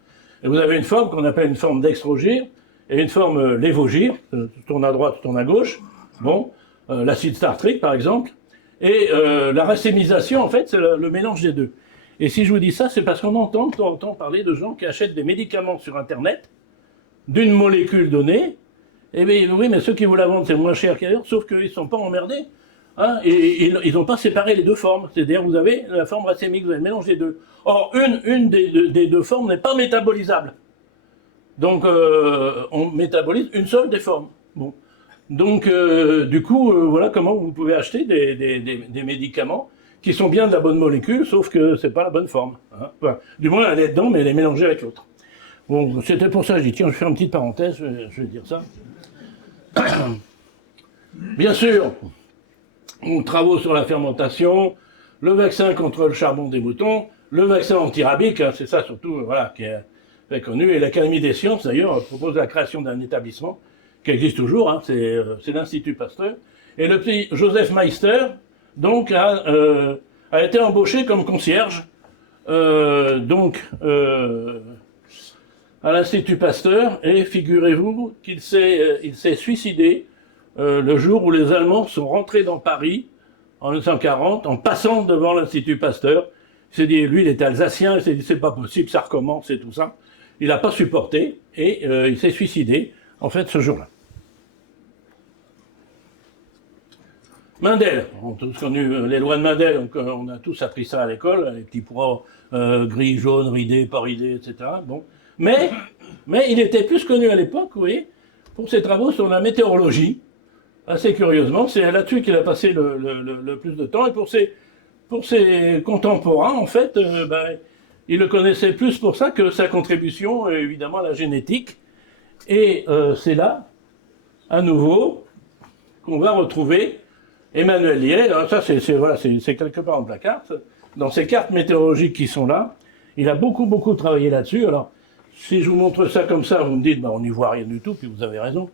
Et vous avez une forme qu'on appelle une forme dextrogire et une forme lévogire, tu tournes à droite, tu tournes à gauche. Bon, l'acide tartrique par exemple. Et la racémisation, en fait, c'est le mélange des deux. Et si je vous dis ça, c'est parce qu'on entend parler de gens qui achètent des médicaments sur Internet d'une molécule donnée. Eh bien, oui, mais ceux qui vous la vendent, c'est moins cher qu'ailleurs, sauf qu'ils ne sont pas emmerdés. Hein, et ils n'ont pas séparé les deux formes. C'est-à-dire, vous avez la forme racémique, vous avez le mélange des deux. Or, une des deux formes n'est pas métabolisable. Donc, on métabolise une seule des formes. Bon. Donc, du coup, voilà comment vous pouvez acheter des médicaments qui sont bien de la bonne molécule, sauf que c'est pas la bonne forme. Hein. Enfin, du moins, elle est dedans, mais elle est mélangée avec l'autre. Bon, c'était pour ça que je dis, tiens, je fais une petite parenthèse, je vais dire ça. Bien sûr, travaux sur la fermentation, le vaccin contre le charbon des moutons, le vaccin antirabique, hein, c'est ça surtout voilà, qui est très connu. Et l'Académie des sciences, d'ailleurs, propose la création d'un établissement qui existe toujours, hein, c'est l'Institut Pasteur. Et le petit Joseph Meister, donc, a été embauché comme concierge, à l'Institut Pasteur, et figurez-vous qu'il s'est suicidé le jour où les Allemands sont rentrés dans Paris, en 1940, en passant devant l'Institut Pasteur. Il s'est dit, lui, il était alsacien, il s'est dit, c'est pas possible, ça recommence et tout ça. Il n'a pas supporté, et il s'est suicidé, en fait, ce jour-là. Mendel, on a tous connu les lois de Mendel, donc on a tous appris ça à l'école, les petits pois gris, jaune, ridés, pas ridés, etc. Bon. Mais il était plus connu à l'époque, vous voyez, pour ses travaux sur la météorologie. Assez curieusement, c'est là-dessus qu'il a passé le plus de temps. Et pour ses contemporains, en fait, il le connaissait plus pour ça que sa contribution, évidemment, à la génétique. Et c'est là, à nouveau, qu'on va retrouver Emmanuel Liais. Alors ça, c'est quelque part en placard. Dans ces cartes météorologiques qui sont là, il a beaucoup travaillé là-dessus. Alors, si je vous montre ça comme ça, vous me dites, on n'y voit rien du tout, puis vous avez raison.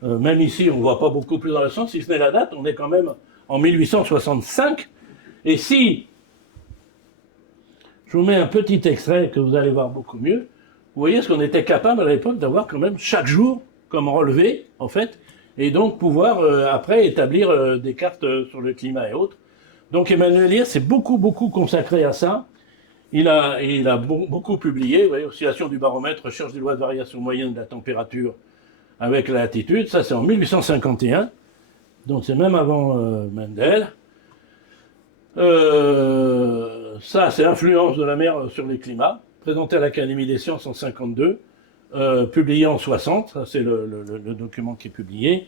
Même ici, on ne voit pas beaucoup plus dans le sens, si ce n'est la date, on est quand même en 1865. Et si je vous mets un petit extrait que vous allez voir beaucoup mieux, vous voyez ce qu'on était capable à l'époque d'avoir quand même chaque jour comme relevé, en fait, et donc pouvoir après établir des cartes sur le climat et autres. Donc Emmanuel Liais s'est beaucoup consacré à ça. Il a beaucoup publié, vous voyez, oscillation du baromètre, recherche des lois de variation moyenne de la température avec la latitude, ça c'est en 1851, donc c'est même avant Mendel. Ça c'est influence de la mer sur les climats, présenté à l'Académie des sciences en 52, publié en 60, ça c'est le document qui est publié.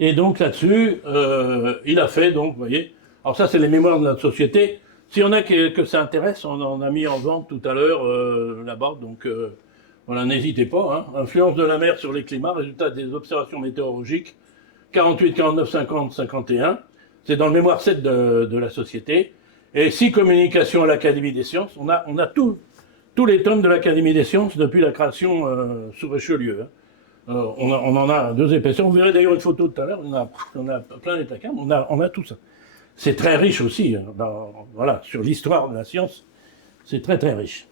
Et donc là-dessus, il a fait, donc vous voyez, alors ça c'est les mémoires de notre société. S'il y en a que ça intéresse, on en a mis en vente tout à l'heure là-bas, donc voilà, n'hésitez pas. Hein. Influence de la mer sur les climats, résultat des observations météorologiques, 48, 49, 50, 51. C'est dans le mémoire 7 de la société. Et 6 communications à l'Académie des sciences. On a tous les tomes de l'Académie des sciences depuis la création sous Richelieu. Hein. On en a 2 épaisseurs. Vous verrez d'ailleurs une photo tout à l'heure. On a plein d'étacams. On a tout ça. C'est très riche aussi. Hein, voilà, sur l'histoire de la science, c'est très riche.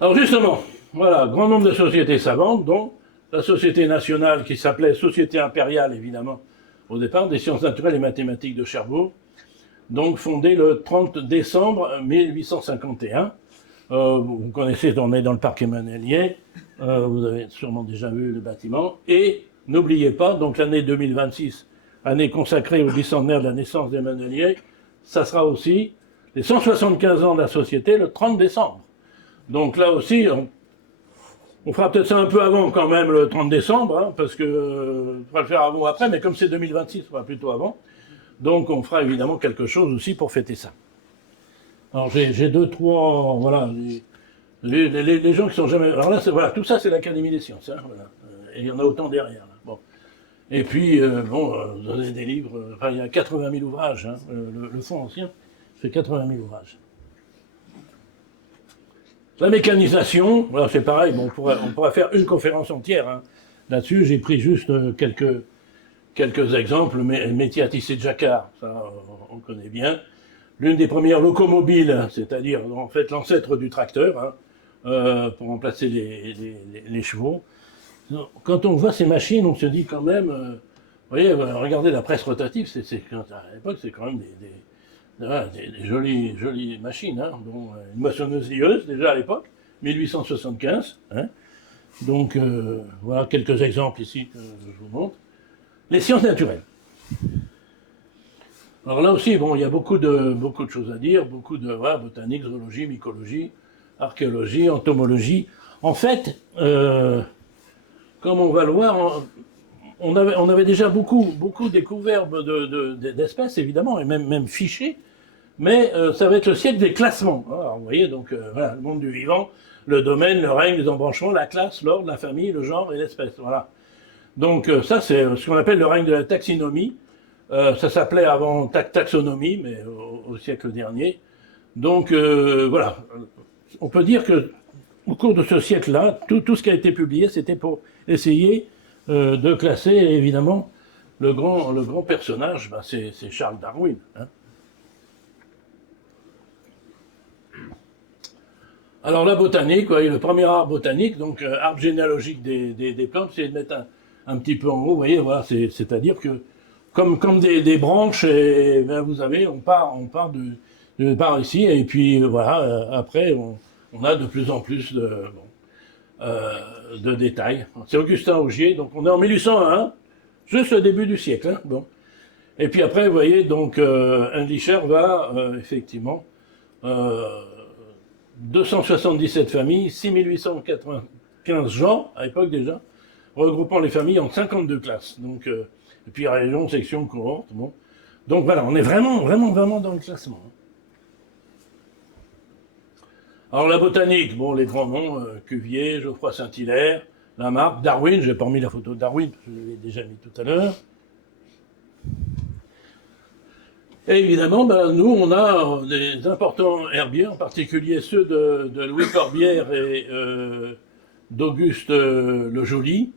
Alors justement, voilà, grand nombre de sociétés savantes, dont la Société nationale qui s'appelait Société impériale, évidemment, au départ, des sciences naturelles et mathématiques de Cherbourg, donc fondée le 30 décembre 1851. Vous connaissez, on est dans le parc Emmanuel Liais, vous avez sûrement déjà vu le bâtiment, et n'oubliez pas, donc l'année 2026, année consacrée au bicentenaire de la naissance d'Emmanuel Liais, ça sera aussi les 175 ans de la société le 30 décembre. Donc là aussi, on fera peut-être ça un peu avant quand même, le 30 décembre, hein, parce que on va le faire avant ou après, mais comme c'est 2026, on va plutôt avant. Donc on fera évidemment quelque chose aussi pour fêter ça. Alors j'ai 2, 3, voilà, les gens qui sont jamais... Alors là, voilà, tout ça c'est l'Académie des sciences, hein, voilà. Et il y en a autant derrière. Là. Bon. Et puis, vous avez des livres, enfin, il y a 80 000 ouvrages, hein, le fonds ancien, c'est 80 000 ouvrages. La mécanisation, voilà, c'est pareil, bon, on pourrait faire une conférence entière hein, là-dessus, j'ai pris juste quelques exemples, métier à tisser de jacquard, ça on connaît bien. L'une des premières locomobiles, c'est-à-dire en fait l'ancêtre du tracteur, hein, pour remplacer les chevaux. Quand on voit ces machines, on se dit quand même, vous voyez, regardez la presse rotative, à l'époque c'est quand même des jolies machines. Hein, bon, une moissonneuse-lieuse déjà à l'époque, 1875. Hein, donc voilà quelques exemples ici que je vous montre. Les sciences naturelles. Alors là aussi, bon, il y a beaucoup de choses à dire, beaucoup de botanique, zoologie, mycologie, archéologie, entomologie. En fait, comme on va le voir, on avait déjà beaucoup découvert d'espèces, évidemment, et même fichées, mais ça va être le siècle des classements. Alors, vous voyez, donc, voilà, le monde du vivant, le domaine, le règne, les embranchements, la classe, l'ordre, la famille, le genre et l'espèce. Voilà. Donc, ça, c'est ce qu'on appelle le règne de la taxinomie. Ça s'appelait avant taxonomie, mais au siècle dernier. Donc, voilà. On peut dire que au cours de ce siècle-là, tout ce qui a été publié, c'était pour essayer de classer, et évidemment, le grand personnage, ben, c'est Charles Darwin. Hein. Alors la botanique, ouais, le premier arbre botanique, donc arbre généalogique des plantes, c'est de mettre un petit peu en haut, vous voyez, voilà, c'est-à-dire que comme des branches, et, ben, vous avez, on part par ici, et puis voilà, après, on a de plus en plus de détails. C'est Augustin Augier, donc on est en 1801, juste le début du siècle. Hein, bon. Et puis après, vous voyez, donc Endlicher va effectivement 277 familles, 6895 genres, à l'époque déjà, regroupant les familles en 52 classes. Donc, et puis région, section, cohorte. Bon. Donc voilà, on est vraiment dans le classement. Alors la botanique, bon, les grands noms, Cuvier, Geoffroy Saint-Hilaire, Lamarck, Darwin, j'ai pas mis la photo de Darwin, parce que je l'avais déjà mis tout à l'heure. Et évidemment, ben, nous, on a des importants herbiers, en particulier ceux de Louis Corbière et d'Auguste Le Joly,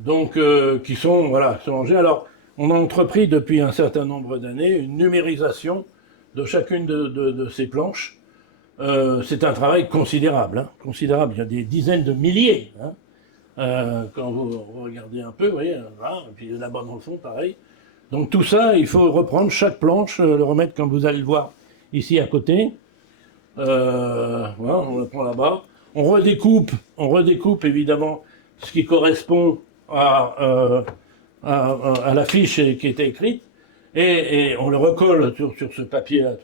donc qui sont rangés. Alors, on a entrepris depuis un certain nombre d'années une numérisation de chacune de ces planches. C'est un travail considérable, hein, considérable. Il y a des dizaines de milliers. Hein, quand vous regardez un peu, vous voyez, voilà, et puis là-bas dans le fond, pareil. Donc tout ça, il faut reprendre chaque planche, le remettre comme vous allez le voir ici à côté. Voilà, on le prend là-bas. On redécoupe évidemment ce qui correspond à la fiche qui était écrite, et on le recolle sur ce papier-là.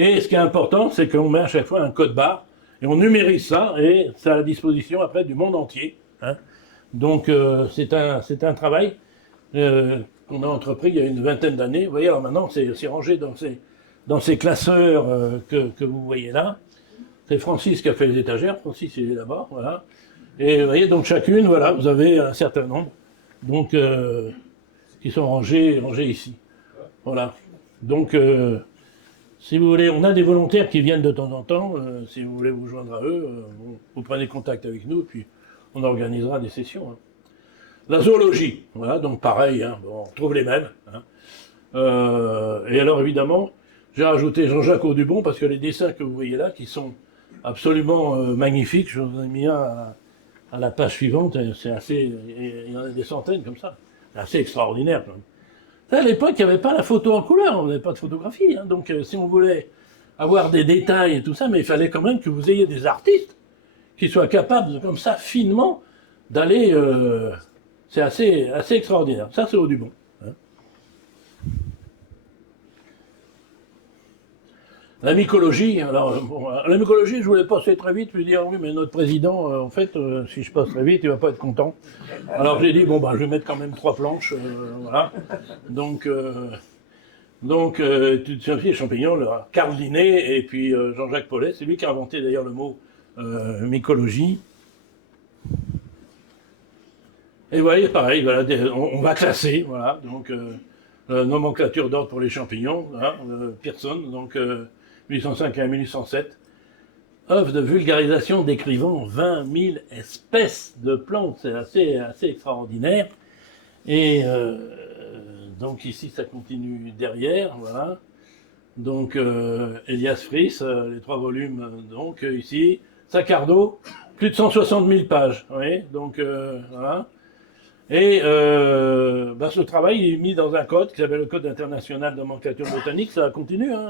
Et ce qui est important, c'est qu'on met à chaque fois un code barre, et on numérise ça, et c'est à la disposition après du monde entier. Hein. Donc c'est un travail qu'on a entrepris il y a une vingtaine d'années. Vous voyez, alors maintenant, c'est rangé dans ces classeurs que vous voyez là. C'est Francis qui a fait les étagères. Francis, il est là-bas, voilà. Et vous voyez, donc chacune, voilà, vous avez un certain nombre, donc qui sont rangés ici. Voilà. Donc, si vous voulez, on a des volontaires qui viennent de temps en temps. Si vous voulez vous joindre à eux, vous prenez contact avec nous, puis on organisera des sessions. Hein. La zoologie, voilà, donc pareil, hein, bon, on trouve les mêmes. Hein. Et alors évidemment, j'ai rajouté Jean-Jacques Audubon parce que les dessins que vous voyez là, qui sont absolument magnifiques, je vous ai mis un à la page suivante, c'est assez, il y en a des centaines comme ça, c'est assez extraordinaire. Quand même. À l'époque, il n'y avait pas la photo en couleur, on n'avait pas de photographie, hein, donc si on voulait avoir des détails et tout ça, mais il fallait quand même que vous ayez des artistes qui soient capables, comme ça, finement, d'aller... c'est assez extraordinaire. Ça, c'est Audubon. Hein. La mycologie, alors, bon, la mycologie, je voulais passer très vite, puis dire, oui, mais notre président, en fait, si je passe très vite, il va pas être content. Alors j'ai dit, bon, bah, je vais mettre quand même 3 planches, voilà. Donc Sophie Champignon, Carl Linné, et puis Jean-Jacques Paulet, c'est lui qui a inventé d'ailleurs le mot mycologie. Et vous voyez, pareil, voilà, on va classer, voilà, donc nomenclature d'ordre pour les champignons, hein, Pearson, donc 1805 à 1807. Œuvre de vulgarisation décrivant 20 000 espèces de plantes, c'est assez extraordinaire. Et donc ici, ça continue derrière, voilà. Donc Elias Fries, les 3 volumes, donc ici, Sacardo, plus de 160 000 pages, vous voyez, donc voilà. Et ce travail est mis dans un code qui s'appelle le Code international de nomenclature botanique, ça continue, hein,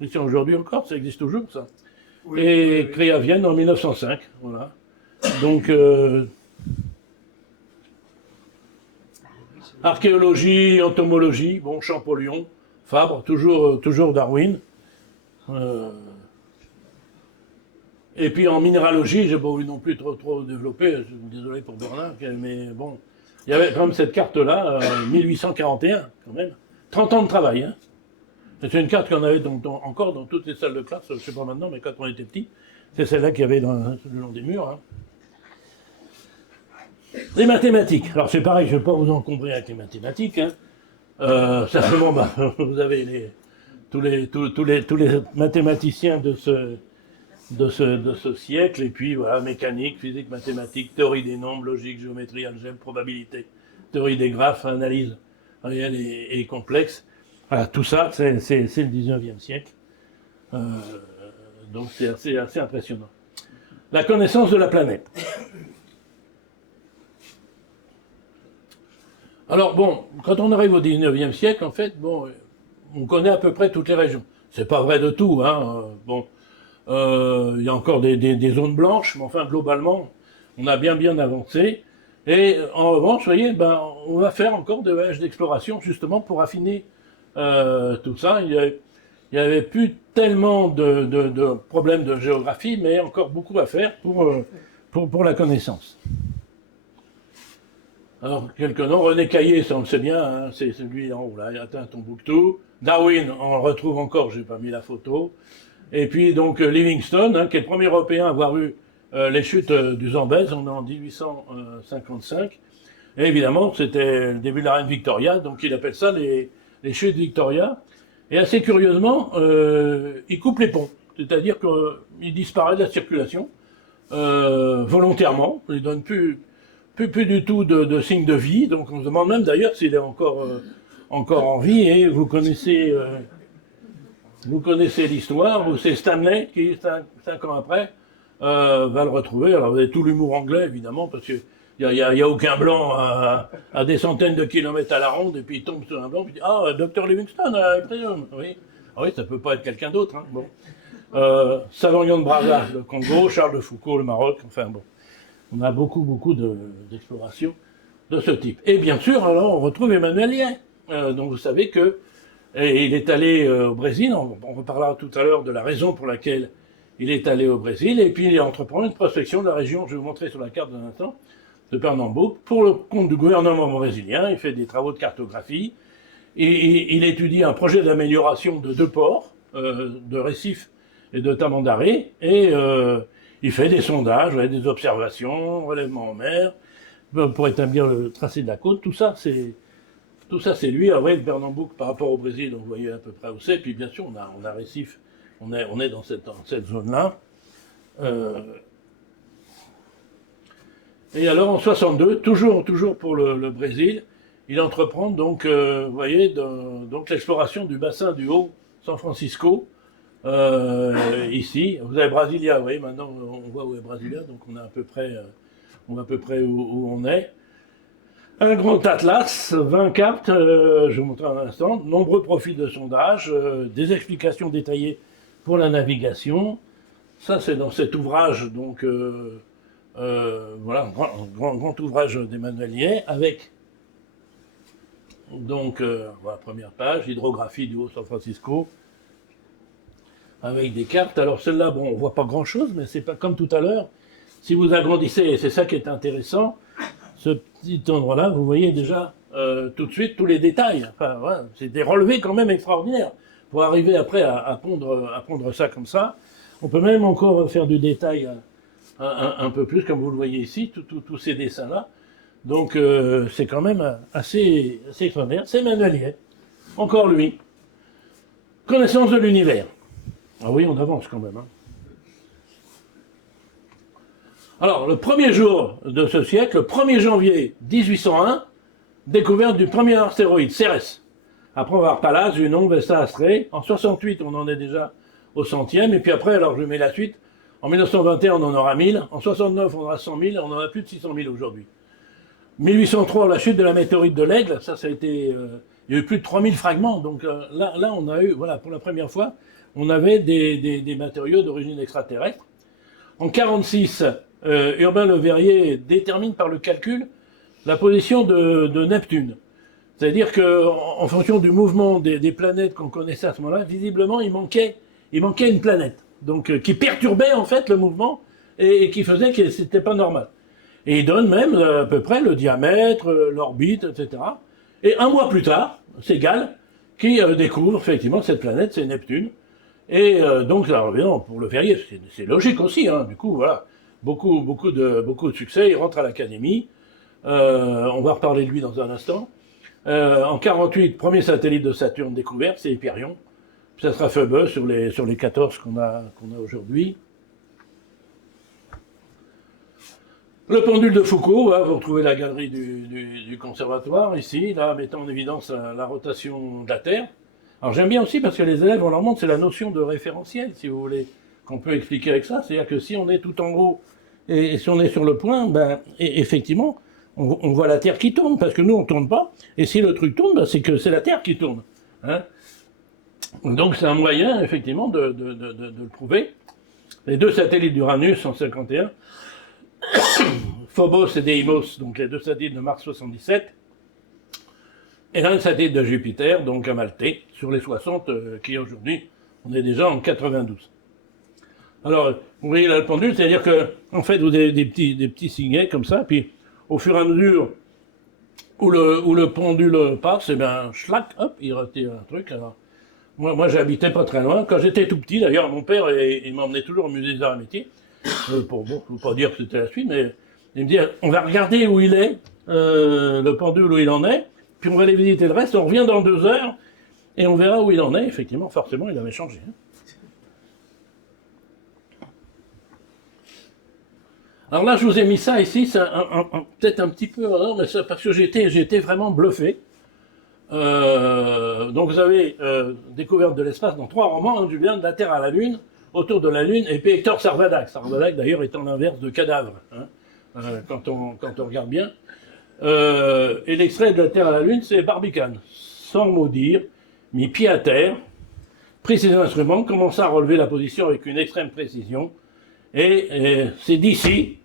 ici aujourd'hui encore, ça existe toujours, ça. Oui, et oui. Créé à Vienne en 1905, voilà. Donc, archéologie, entomologie, bon, Champollion, Fabre, toujours Darwin. Et puis en minéralogie, j'ai pas voulu non plus trop développer, je suis désolé pour Bernard, mais bon, il y avait quand même cette carte-là, 1841, quand même. 30 ans de travail, hein. C'est une carte qu'on avait encore dans toutes les salles de classe, je ne sais pas maintenant, mais quand on était petit, c'est celle-là qu'il y avait le long des murs. Hein. Les mathématiques. Alors c'est pareil, je ne vais pas vous encombrer avec les mathématiques. Hein. Simplement, vous avez tous les mathématiciens de ce siècle, et puis voilà, mécanique, physique, mathématiques, théorie des nombres, logique, géométrie, algèbre, probabilité, théorie des graphes, analyse réelle et complexe. Voilà, tout ça, c'est le 19e siècle. Donc c'est assez impressionnant. La connaissance de la planète. Alors bon, quand on arrive au 19e siècle, en fait, bon, on connaît à peu près toutes les régions. C'est pas vrai de tout, hein. Bon, il y a encore des zones blanches, mais enfin, globalement, on a bien avancé. Et en revanche, vous voyez, on va faire encore des voyages d'exploration, justement, pour affiner tout ça. Il n'y avait plus tellement de problèmes de géographie, mais encore beaucoup à faire pour la connaissance. Alors, quelques noms. René Caillé, ça on le sait bien, hein, c'est celui en haut, là, il atteint Tombouctou. Darwin, on le retrouve encore, j'ai pas mis la photo. Et puis, donc, Livingstone, hein, qui est le premier Européen à avoir eu les chutes du Zambèze, on est en 1855. Et évidemment, c'était le début de la reine Victoria, donc il appelle ça les chutes Victoria. Et assez curieusement, il coupe les ponts, c'est-à-dire qu'il disparaît de la circulation volontairement, il ne donne plus du tout de signes de vie, donc on se demande même d'ailleurs s'il est encore en vie, et vous connaissez l'histoire, où c'est Stanley qui, 5 ans après, va le retrouver. Alors vous avez tout l'humour anglais, évidemment, parce que il n'y a aucun blanc à des centaines de kilomètres à la ronde, et puis il tombe sur un blanc, puis il dit « Ah, Dr Livingstone, oui. Ah oui, ça peut pas être quelqu'un d'autre. Hein. Bon. Savagnan de Brazza, le Congo, Charles de Foucault, le Maroc, enfin bon. On a beaucoup d'explorations de ce type. Et bien sûr, alors, on retrouve Emmanuel Liais. Donc vous savez que il est allé au Brésil, on reparlera tout à l'heure de la raison pour laquelle il est allé au Brésil, et puis il entreprend une prospection de la région, je vais vous montrer sur la carte d'un instant, de Pernambuco, pour le compte du gouvernement brésilien. Il fait des travaux de cartographie, et il étudie un projet d'amélioration de 2 ports, de Recife et de Tamandaré, et il fait des sondages, des observations, relèvements en mer, pour établir le tracé de la côte. Tout ça, c'est lui. Alors, le Pernambouc par rapport au Brésil, donc vous voyez à peu près où c'est. Puis bien sûr, on a Recife, on est dans cette zone-là. Et alors en 62, toujours pour le Brésil, il entreprend donc, vous voyez, donc l'exploration du bassin du Haut San Francisco. Ici, vous avez Brasilia, vous voyez, maintenant on voit où est Brasilia, donc on voit à peu près où on est. Un grand atlas, 20 cartes, je vous montre un instant, nombreux profils de sondage, des explications détaillées pour la navigation. Ça, c'est dans cet ouvrage, donc voilà, grand ouvrage d'Emmanuel Liais, avec donc voilà, première page, hydrographie du Haut San Francisco, avec des cartes. Alors celle-là, bon, on voit pas grand-chose, mais c'est pas comme tout à l'heure. Si vous agrandissez, et c'est ça qui est intéressant, ce petit endroit-là, vous voyez déjà tout de suite tous les détails. Enfin, voilà, c'est des relevés quand même extraordinaires pour arriver après à pondre ça comme ça. On peut même encore faire du détail un peu plus, comme vous le voyez ici, tous ces dessins-là. Donc c'est quand même assez extraordinaire. C'est Emmanuel, encore lui. Connaissance de l'univers. Ah oui, on avance quand même. Hein. Alors, le premier jour de ce siècle, le 1er janvier 1801, découverte du premier astéroïde, Cérès. Après, on va voir Pallas, Junon, Vesta, Astrée. En 68, on en est déjà au 100e. Et puis après, alors je mets la suite. En 1921, on en aura 1000. En 69, on aura 100 000. On en a plus de 600 000 aujourd'hui. 1803, la chute de la météorite de l'Aigle. Ça a été... il y a eu plus de 3000 fragments. Donc là, on a eu, voilà, pour la première fois, on avait des matériaux d'origine extraterrestre. En 1946, Urbain Le Verrier détermine par le calcul la position de Neptune. C'est-à-dire qu'en fonction du mouvement des planètes qu'on connaissait à ce moment-là, visiblement, il manquait une planète. Donc, qui perturbait en fait le mouvement et qui faisait que c'était pas normal. Et il donne même à peu près le diamètre, l'orbite, etc. Et un mois plus tard, c'est Gall qui découvre effectivement cette planète, c'est Neptune. Et donc, alors, évidemment, pour Le Verrier, c'est logique aussi. Hein, du coup, voilà, beaucoup de succès. Il rentre à l'Académie. On va reparler de lui dans un instant. En 48, premier satellite de Saturne découvert, c'est Hyperion. Puis ça sera Phoebe sur les 14 qu'on a aujourd'hui. Le pendule de Foucault, hein, vous retrouvez la galerie du conservatoire ici, là mettant en évidence la rotation de la Terre. Alors j'aime bien aussi parce que les élèves, on leur montre, c'est la notion de référentiel, si vous voulez, qu'on peut expliquer avec ça. C'est-à-dire que si on est tout en haut et si on est sur le point, ben effectivement, on voit la Terre qui tourne, parce que nous, on ne tourne pas. Et si le truc tourne, ben, c'est que c'est la Terre qui tourne. Hein. Donc c'est un moyen, effectivement, de le prouver. Les deux satellites d'Uranus en 51, Phobos et Deimos, donc les deux satellites de Mars 77, et là, un satellite de Jupiter, donc à Maltais, sur les 60, qui aujourd'hui, on est déjà en 92. Alors, vous voyez là le pendule, c'est-à-dire que, en fait, vous avez des petits signets comme ça, puis au fur et à mesure où le pendule passe, et bien, schlac, hop, il retire un truc. Alors, moi j'habitais pas très loin. Quand j'étais tout petit, d'ailleurs, mon père, il m'emmenait toujours au musée des arts et métiers. Je ne veux pas dire que c'était la suite, mais il me dit, on va regarder où il est, le pendule où il en est, puis on va aller visiter le reste, on revient dans 2 heures, et on verra où il en est. Effectivement, forcément, il avait changé. Hein. Alors là, je vous ai mis ça ici, c'est peut-être un petit peu, non, mais c'est parce que j'étais vraiment bluffé. Donc vous avez découverte de l'espace dans 3 romans, hein, Julien, de la Terre à la Lune, autour de la Lune, et puis Hector Sarvadac. Sarvadac, d'ailleurs, étant l'inverse de cadavre, hein, quand on regarde bien. Et l'extrait de la Terre à la Lune, c'est Barbicane. Sans mot dire, mis pied à terre, pris ses instruments, commença à relever la position avec une extrême précision, et c'est d'ici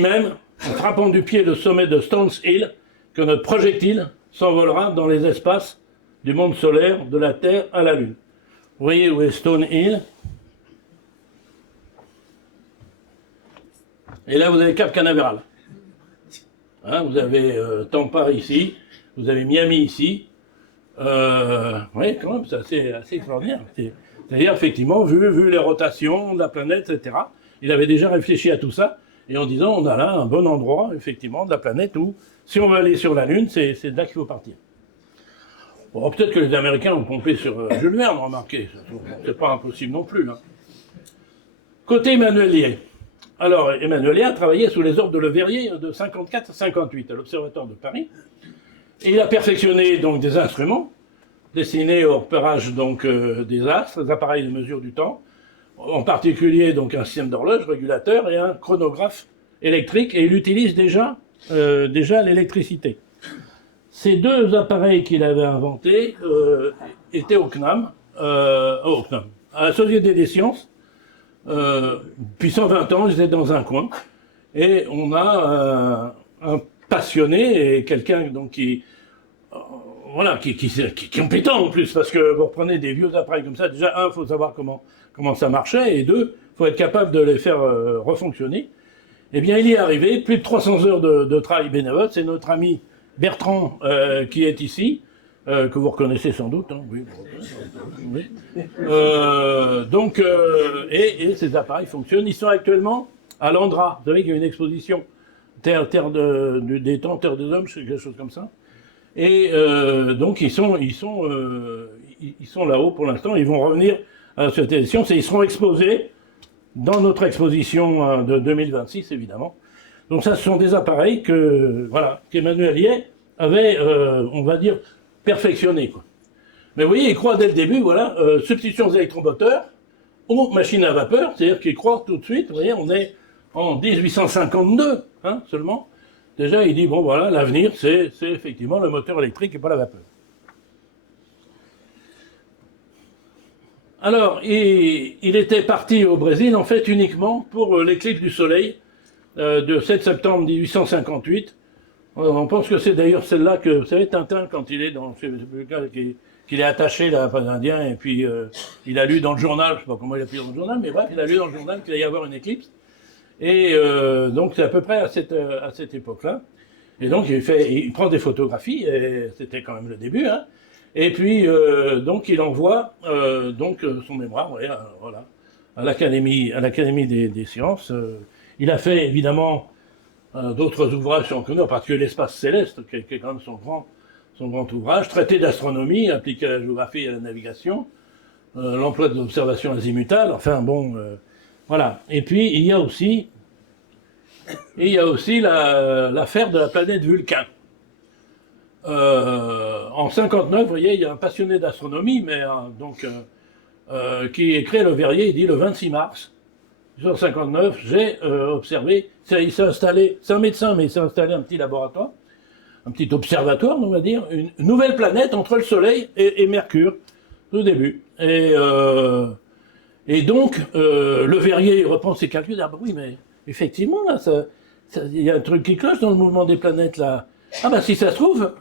même, en frappant du pied le sommet de Stones Hill, que notre projectile s'envolera dans les espaces du monde solaire, de la Terre à la Lune. Vous voyez où est Stone Hill? Et là, vous avez Cap Canaveral. Hein, vous avez Tampa ici, vous avez Miami ici. Oui, quand même, c'est assez extraordinaire. C'est-à-dire, effectivement, vu les rotations de la planète, etc., il avait déjà réfléchi à tout ça, et en disant, on a là un bon endroit, effectivement, de la planète où, si on veut aller sur la Lune, c'est de là qu'il faut partir. Bon, peut-être que les Américains ont pompé sur Jules Verne, remarquez, c'est pas impossible non plus. Hein. Côté Emmanuelien. Alors, Emmanuelien a travaillé sous les ordres de Le Verrier de 54 à 58 à l'Observatoire de Paris. Et il a perfectionné donc des instruments destinés au repérage donc des astres, des appareils de mesure du temps, en particulier donc un système d'horloge régulateur et un chronographe électrique. Et il utilise déjà l'électricité. Ces 2 appareils qu'il avait inventés étaient au CNAM, à la Société des Sciences. Depuis 120 ans, ils étaient dans un coin, et on a un passionné et quelqu'un donc qui est compétent en plus, parce que vous reprenez des vieux appareils comme ça. Déjà, il faut savoir comment ça marchait, et 2, il faut être capable de les faire refonctionner. Eh bien, il y est arrivé, plus de 300 heures de travail bénévole. C'est notre ami Bertrand qui est ici. Que vous reconnaissez sans doute, hein, oui. Oui. Et ces appareils fonctionnent. Ils sont actuellement à l'Andra. Vous savez qu'il y a une exposition terre des temps, terre des hommes, quelque chose comme ça. Et donc ils sont là-haut pour l'instant. Ils vont revenir à la Société des Sciences et ils seront exposés dans notre exposition de 2026, évidemment. Donc ça, ce sont des appareils qu'Emmanuel Liais avait, on va dire, perfectionnés, quoi. Mais vous voyez, il croit dès le début, substitution des électromoteurs aux machines à vapeur, c'est-à-dire qu'il croit tout de suite, vous voyez, on est en 1852, seulement. Déjà, il dit, bon voilà, l'avenir, c'est effectivement le moteur électrique et pas la vapeur. Alors, il était parti au Brésil, en fait, uniquement pour l'éclipse du Soleil de 7 septembre 1858. On pense que c'est d'ailleurs celle-là que, vous savez, Tintin, quand il est dans, qu'il est attaché là, à l'Indien, et puis il a lu dans le journal, je ne sais pas comment il a pu dans le journal, mais bref, il a lu dans le journal qu'il allait y avoir une éclipse. Et donc c'est à peu près à cette époque-là. Et donc il prend des photographies, et c'était quand même le début, hein. Et puis donc il envoie son mémoire, voilà, à l'Académie des sciences. Il a fait évidemment d'autres ouvrages sur en particulier l'espace céleste, qui est quand même son grand ouvrage, traité d'astronomie appliqué à la géographie et à la navigation, l'emploi des observations azimutales, enfin bon, voilà. Et puis il y a aussi l'affaire de la planète Vulcain. En 59, vous voyez, il y a un passionné d'astronomie, mais qui écrit Le Verrier, il dit le 26 mars 1959, j'ai observé, il s'est installé, c'est un médecin, mais il s'est installé un petit laboratoire, un petit observatoire, on va dire, une nouvelle planète entre le Soleil et Mercure, au début. Et donc, Le Verrier, il reprend ses calculs, il dit, ah bah oui, mais effectivement, là, il y a un truc qui cloche dans le mouvement des planètes, là. Ah bah si ça se trouve,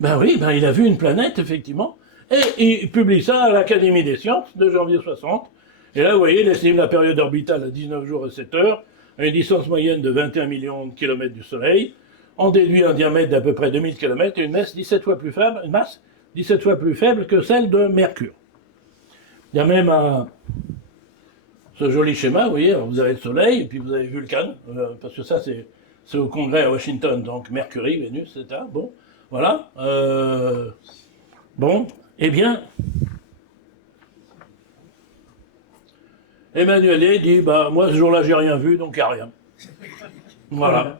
il a vu une planète, effectivement, et il publie ça à l'Académie des sciences de janvier 60. Et là, vous voyez, il estime la période orbitale à 19 jours et 7 heures, à une distance moyenne de 21 millions de kilomètres du Soleil, en déduit un diamètre d'à peu près 2000 km et une masse 17 fois plus faible que celle de Mercure. Il y a même ce joli schéma, vous voyez, alors vous avez le Soleil, et puis vous avez Vulcain, parce que ça c'est au Congrès à Washington, donc Mercury, Vénus, etc. Bon, voilà. Eh bien, Emmanuel dit, moi ce jour-là j'ai rien vu, donc il n'y a rien. Voilà.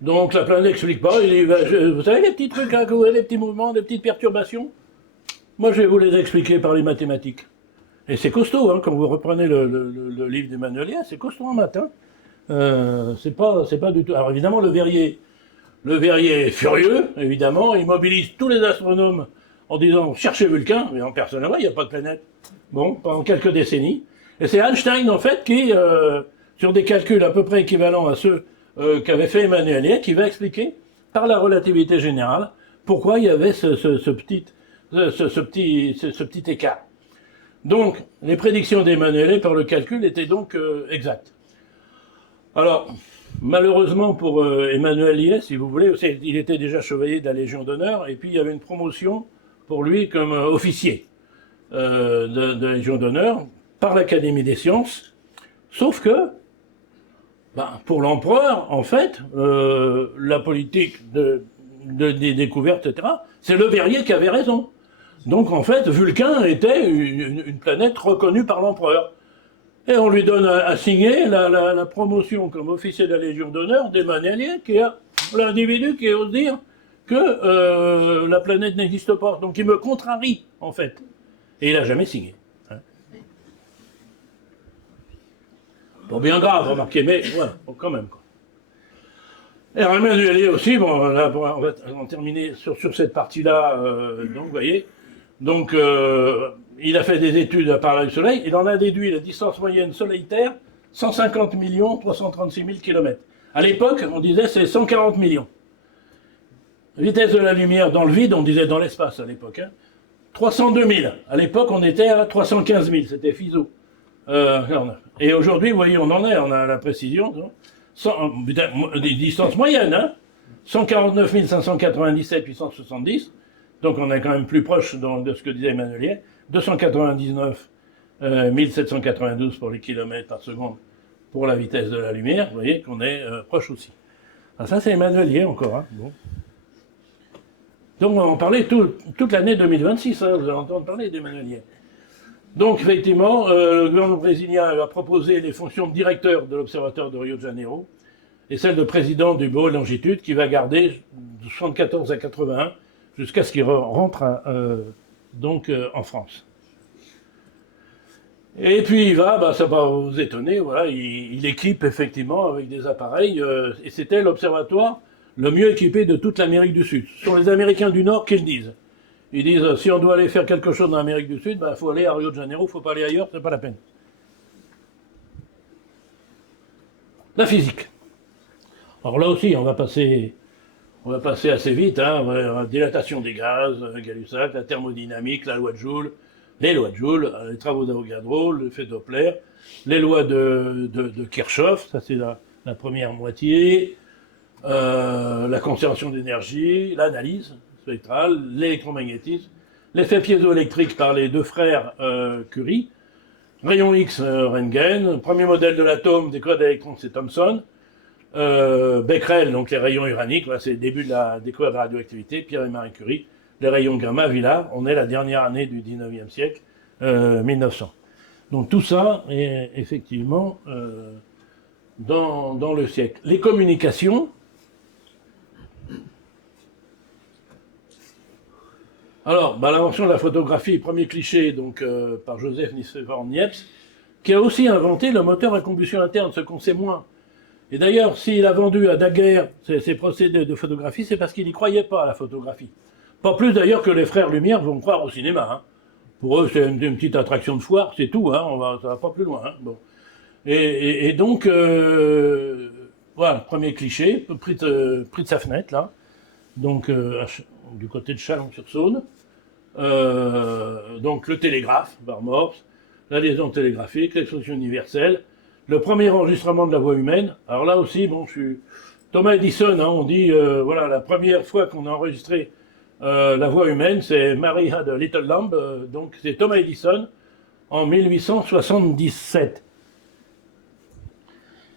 Donc la planète n'explique pas, il dit, vous savez les petits trucs, hein, les petits mouvements, les petites perturbations, moi je vais vous les expliquer par les mathématiques. Et c'est costaud, hein, quand vous reprenez le livre d'Emmanuel Liais, c'est costaud en maths. C'est pas du tout. Alors évidemment, le Verrier est furieux, évidemment, il mobilise tous les astronomes en disant cherchez Vulcain, mais en personne, il n'y a pas de planète. Bon, pendant quelques décennies. Et c'est Einstein, en fait, qui, sur des calculs à peu près équivalents à ceux qu'avait fait Emmanuel Liais, qui va expliquer, par la relativité générale, pourquoi il y avait ce petit écart. Donc, les prédictions d'Emmanuel Liais par le calcul étaient donc exactes. Alors, malheureusement pour Emmanuel Liais, si vous voulez, il était déjà chevalier de la Légion d'honneur, et puis il y avait une promotion pour lui comme officier de la Légion d'honneur par l'Académie des sciences, sauf que, pour l'empereur, en fait, la politique des découvertes, etc., c'est Le Verrier qui avait raison. Donc, en fait, Vulcain était une planète reconnue par l'empereur. Et on lui donne à signer la promotion comme officier de la Légion d'honneur d'Emmanuel Liais, qui est l'individu qui ose dire que la planète n'existe pas. Donc il me contrarie, en fait. Et il n'a jamais signé. Hein. Bon, bien grave, remarquez, mais voilà, bon, quand même. Quoi. Et Emmanuel Liais aussi, bon, là, on va en terminer sur cette partie-là, donc, vous voyez. Donc, il a fait des études à partir du Soleil, il en a déduit la distance moyenne Soleil-Terre, 150 336 000 km. À l'époque, on disait c'est 140 millions. Vitesse de la lumière dans le vide, on disait dans l'espace à l'époque. 302 000. À l'époque, on était à 315 000, c'était Fizeau. Et aujourd'hui, vous voyez, on a la précision. Des distances moyennes, hein. 149 597 870. Donc on est quand même plus proche de ce que disait Emmanuel Liais. 299 792 pour les kilomètres par seconde pour la vitesse de la lumière, vous voyez qu'on est proche aussi. Alors ça, c'est Emmanuelier encore. Hein. Bon. Donc, on va en parler toute l'année 2026, hein, vous allez entendre parler d'Emmanuelier. Donc, effectivement, le gouvernement brésilien a proposé les fonctions de directeur de l'Observatoire de Rio de Janeiro et celle de président du Bureau de longitude qui va garder de 74 à 81 jusqu'à ce qu'il rentre en France. Et puis il va, ça va vous étonner, voilà, il équipe effectivement avec des appareils, et c'était l'observatoire le mieux équipé de toute l'Amérique du Sud. Ce sont les Américains du Nord qui le disent. Ils disent, si on doit aller faire quelque chose dans l'Amérique du Sud, il faut aller à Rio de Janeiro, il ne faut pas aller ailleurs, c'est pas la peine. La physique. Alors là aussi, on va passer assez vite, hein, la dilatation des gaz, Gay-Lussac, la thermodynamique, la loi de Joule, les lois de Joule, les travaux d'Avogadro, l'effet Doppler, les lois de Kirchhoff, ça c'est la première moitié, la conservation d'énergie, l'analyse spectrale, l'électromagnétisme, l'effet piézoélectrique par les deux frères Curie, rayon X, Röntgen, premier modèle de l'atome, des codes d'électrons, c'est Thomson, Becquerel, donc les rayons uraniques, voilà, c'est le début de la découverte de la radioactivité, Pierre et Marie Curie, les rayons gamma, Villa, on est la dernière année du 19e siècle, 1900. Donc tout ça est effectivement dans le siècle. Les communications, alors, l'invention de la photographie, premier cliché, donc par Joseph Nicéphore Niepce, qui a aussi inventé le moteur à combustion interne, ce qu'on sait moins. Et d'ailleurs, s'il a vendu à Daguerre ses procédés de photographie, c'est parce qu'il n'y croyait pas à la photographie. Pas plus d'ailleurs que les frères Lumière vont croire au cinéma. Hein. Pour eux, c'est une petite attraction de foire, c'est tout, hein, ça va pas plus loin. Hein. Bon. Et donc, voilà, premier cliché, pris de sa fenêtre, là, donc du côté de Chalon-sur-Saône. Donc le télégraphe, par Morse, la liaison télégraphique, l'expression universelle, le premier enregistrement de la voix humaine. Alors là aussi, bon, Thomas Edison, hein, on dit, voilà, la première fois qu'on a enregistré la voix humaine, c'est Mary Had a Little Lamb, donc c'est Thomas Edison, en 1877.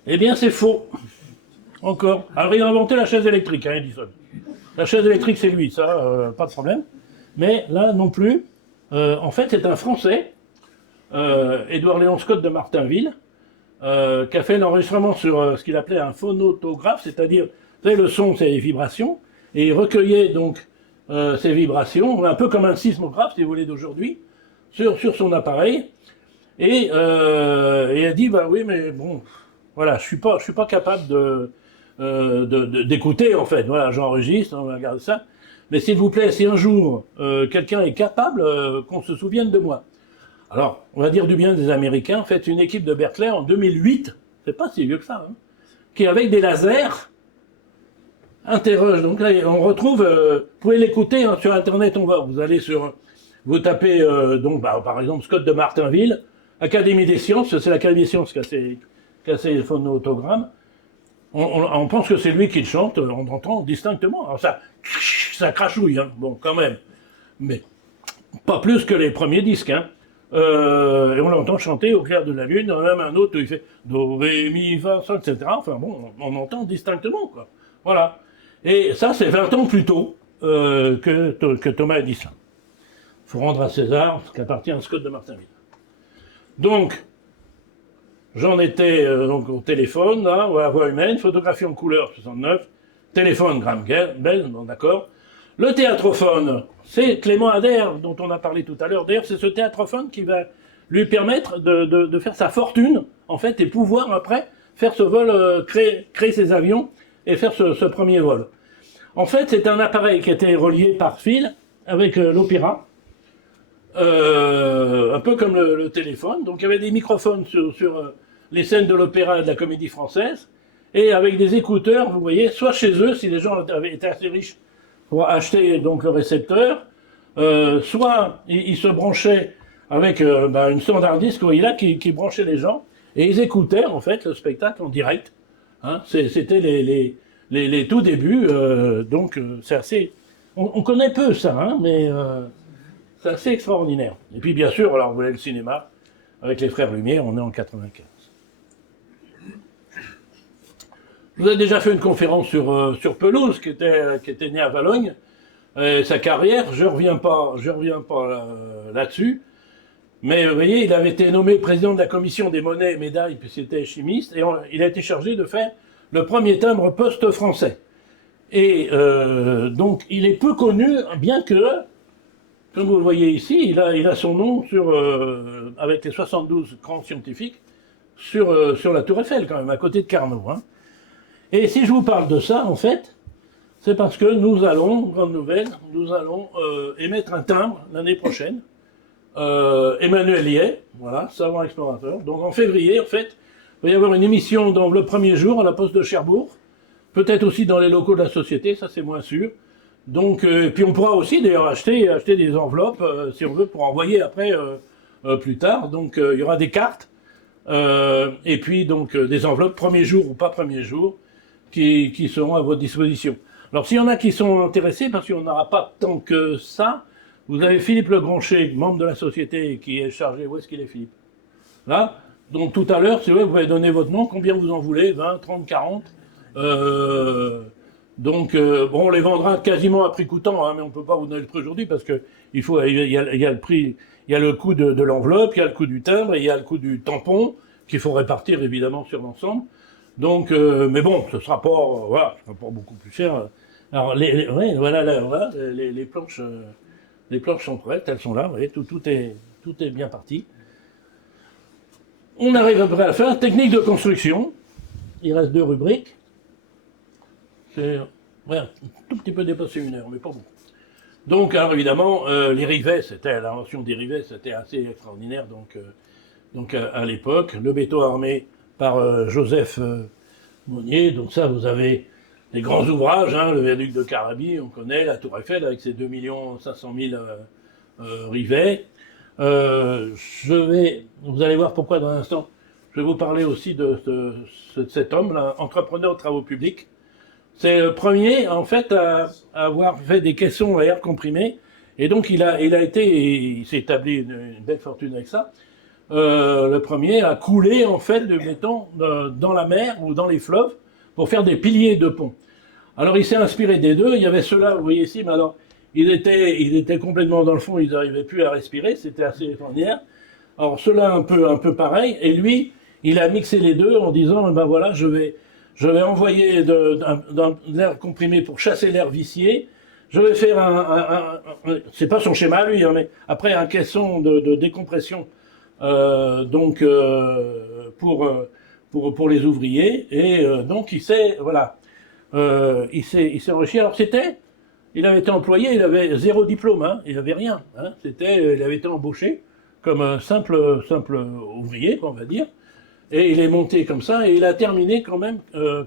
Eh bien, c'est faux. Encore. Alors, il a inventé la chaise électrique, hein, Edison. La chaise électrique, c'est lui, ça, pas de problème. Mais là, non plus. En fait, c'est un Français, Édouard Léon Scott de Martinville, qui a fait l'enregistrement sur ce qu'il appelait un phonotographe, c'est-à-dire, vous savez, le son, c'est les vibrations, et il recueillait donc ces vibrations, un peu comme un sismographe, si vous voulez, d'aujourd'hui, sur son appareil, et il a dit, bah oui, mais bon, voilà, je suis pas capable d'écouter, en fait, voilà, j'enregistre, on va regarder ça, mais s'il vous plaît, si un jour, quelqu'un est capable, qu'on se souvienne de moi. Alors, on va dire du bien des Américains, faites une équipe de Berkeley en 2008, c'est pas si vieux que ça, hein, qui avec des lasers, interroge. Donc là, on retrouve, vous pouvez l'écouter hein, sur Internet, vous allez vous tapez, par exemple, Scott de Martinville, Académie des sciences, c'est l'Académie des sciences qui a ses phonotogrammes. On pense que c'est lui qui le chante, on entend distinctement. Alors ça crachouille, hein, bon, quand même. Mais pas plus que les premiers disques, hein. Et on l'entend chanter au clair de la lune, même un autre où il fait do, ré, mi, fa, sol, etc. Enfin bon, on entend distinctement, quoi. Voilà. Et ça, c'est 20 ans plus tôt que Thomas Edison. Il faut rendre à César ce qu'appartient à Scott de Martinville. Donc, j'en étais donc au téléphone, là, à la voix humaine, photographie en couleur, 69, téléphone, Graham Bell, bon, d'accord. Le théâtrophone, c'est Clément Ader, dont on a parlé tout à l'heure. D'ailleurs, c'est ce théâtrophone qui va lui permettre de faire sa fortune, en fait, et pouvoir, après, faire ce vol, créer ses avions et faire ce premier vol. En fait, c'est un appareil qui était relié par fil avec l'opéra, un peu comme le téléphone. Donc, il y avait des microphones sur les scènes de l'opéra et de la comédie française, et avec des écouteurs, vous voyez, soit chez eux, si les gens avaient été assez riches pour acheter donc le récepteur, soit ils se branchaient avec une standardiste qui branchait les gens, et ils écoutaient en fait le spectacle en direct. Hein, c'était les tout débuts, donc c'est assez... On connaît peu ça, hein, mais c'est assez extraordinaire. Et puis bien sûr, alors vous voulez le cinéma, avec les frères Lumière, on est en 95. Je vous ai déjà fait une conférence sur Pelouse, qui était né à Valogne. Sa carrière, je reviens pas là-dessus. Mais vous voyez, il avait été nommé président de la commission des monnaies et médailles, puis c'était chimiste, et il a été chargé de faire le premier timbre poste français. Et donc, il est peu connu, bien que, comme vous le voyez ici, il a son nom avec les 72 grands scientifiques sur la Tour Eiffel, quand même, à côté de Carnot. Hein. Et si je vous parle de ça, en fait, c'est parce que nous allons, grande nouvelle, nous allons émettre un timbre l'année prochaine. Emmanuel Liais, voilà, savant explorateur. Donc en février, en fait, il va y avoir une émission dans le premier jour à la Poste de Cherbourg, peut-être aussi dans les locaux de la société, ça c'est moins sûr. Donc, puis on pourra aussi d'ailleurs acheter des enveloppes, si on veut, pour envoyer après plus tard. Donc il y aura des cartes, et puis donc des enveloppes premier jour ou pas premier jour, qui seront à votre disposition. Alors s'il y en a qui sont intéressés, parce qu'on n'aura pas tant que ça, vous avez Philippe Legrancher, membre de la société, qui est chargé. Où est-ce qu'il est, Philippe? Là. Donc tout à l'heure, si vous pouvez donner votre nom, combien vous en voulez, 20, 30, 40. Donc, bon, on les vendra quasiment à prix coûtant, hein, mais on ne peut pas vous donner le prix aujourd'hui parce qu'il y a le prix, il y a le coût de l'enveloppe, il y a le coût du timbre, et il y a le coût du tampon, qu'il faut répartir évidemment sur l'ensemble. Donc, mais bon, ce sera pas, voilà, ce sera pas beaucoup plus cher. Alors, voilà, les planches. Les planches sont prêtes, elles sont là, vous voyez, tout est bien parti. On arrive après à la fin. Technique de construction. Il reste 2 rubriques. C'est un tout petit peu dépassé 1 heure, mais pas beaucoup. Donc, alors évidemment, les rivets, l'invention des rivets, c'était assez extraordinaire. Donc à l'époque, le béton armé par Joseph Monnier. Donc ça, vous avez les grands ouvrages, hein, le viaduc de Carabi, on connaît, la Tour Eiffel avec ses 2 500 000 rivets. Vous allez voir pourquoi dans un instant, je vais vous parler aussi de cet homme-là, entrepreneur de travaux publics. C'est le premier, en fait, à avoir fait des caissons à air comprimé. Et donc, il s'est établi une belle fortune avec ça. Le premier à couler, en fait, du béton dans la mer ou dans les fleuves pour faire des piliers de pont. Alors, il s'est inspiré des deux. Il y avait ceux-là, vous voyez ici, mais alors, il était complètement dans le fond, ils n'arrivaient plus à respirer, c'était assez extraordinaire. Alors, ceux-là, un peu pareil. Et lui, il a mixé les deux en disant, ben voilà, je vais envoyer de l'air comprimé pour chasser l'air vicié. Je vais faire c'est pas son schéma, lui, hein, mais après, un caisson de décompression, pour les ouvriers. Et donc, il s'est enrichi. Alors, il avait été employé, il avait 0 diplôme, hein, il n'avait rien. Hein, il avait été embauché comme un simple ouvrier, on va dire. Et il est monté comme ça, et il a terminé quand même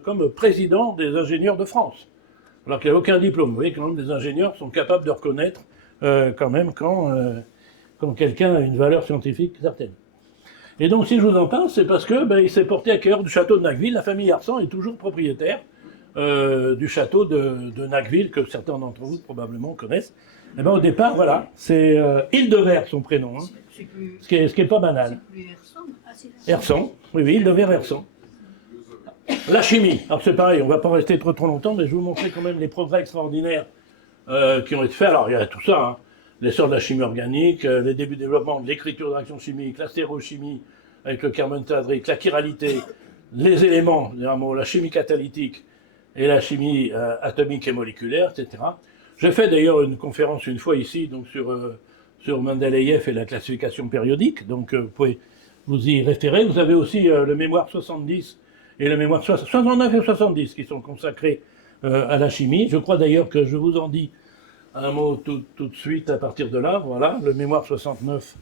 comme président des ingénieurs de France. Alors qu'il n'a aucun diplôme. Vous voyez, quand même, les ingénieurs sont capables de reconnaître quand même quand quelqu'un a une valeur scientifique certaine. Et donc, si je vous en parle, c'est parce que il s'est porté à cœur du château de Nacqueville. La famille Arsan est toujours propriétaire du château de Nacqueville, que certains d'entre vous probablement connaissent. Et au départ, voilà, c'est Hildevert son prénom, hein, ce qui est pas banal. Hersan, oui, Hildevert Hersan. La chimie, alors c'est pareil, on ne va pas rester trop longtemps, mais je vais vous montrer quand même les progrès extraordinaires qui ont été faits. Alors il y a tout ça, hein, l'essor de la chimie organique, les débuts de développement de l'écriture de réaction chimique, la stéréochimie avec le carbone théâtrique, la chiralité, les éléments, la chimie catalytique et la chimie atomique et moléculaire, etc. J'ai fait d'ailleurs une conférence une fois ici donc sur Mendeleïev et la classification périodique, donc vous pouvez vous y référer. Vous avez aussi le mémoire 70 et le mémoire 69 et 70 qui sont consacrés à la chimie. Je crois d'ailleurs que je vous en dis un mot tout de suite à partir de là. Voilà, le mémoire 69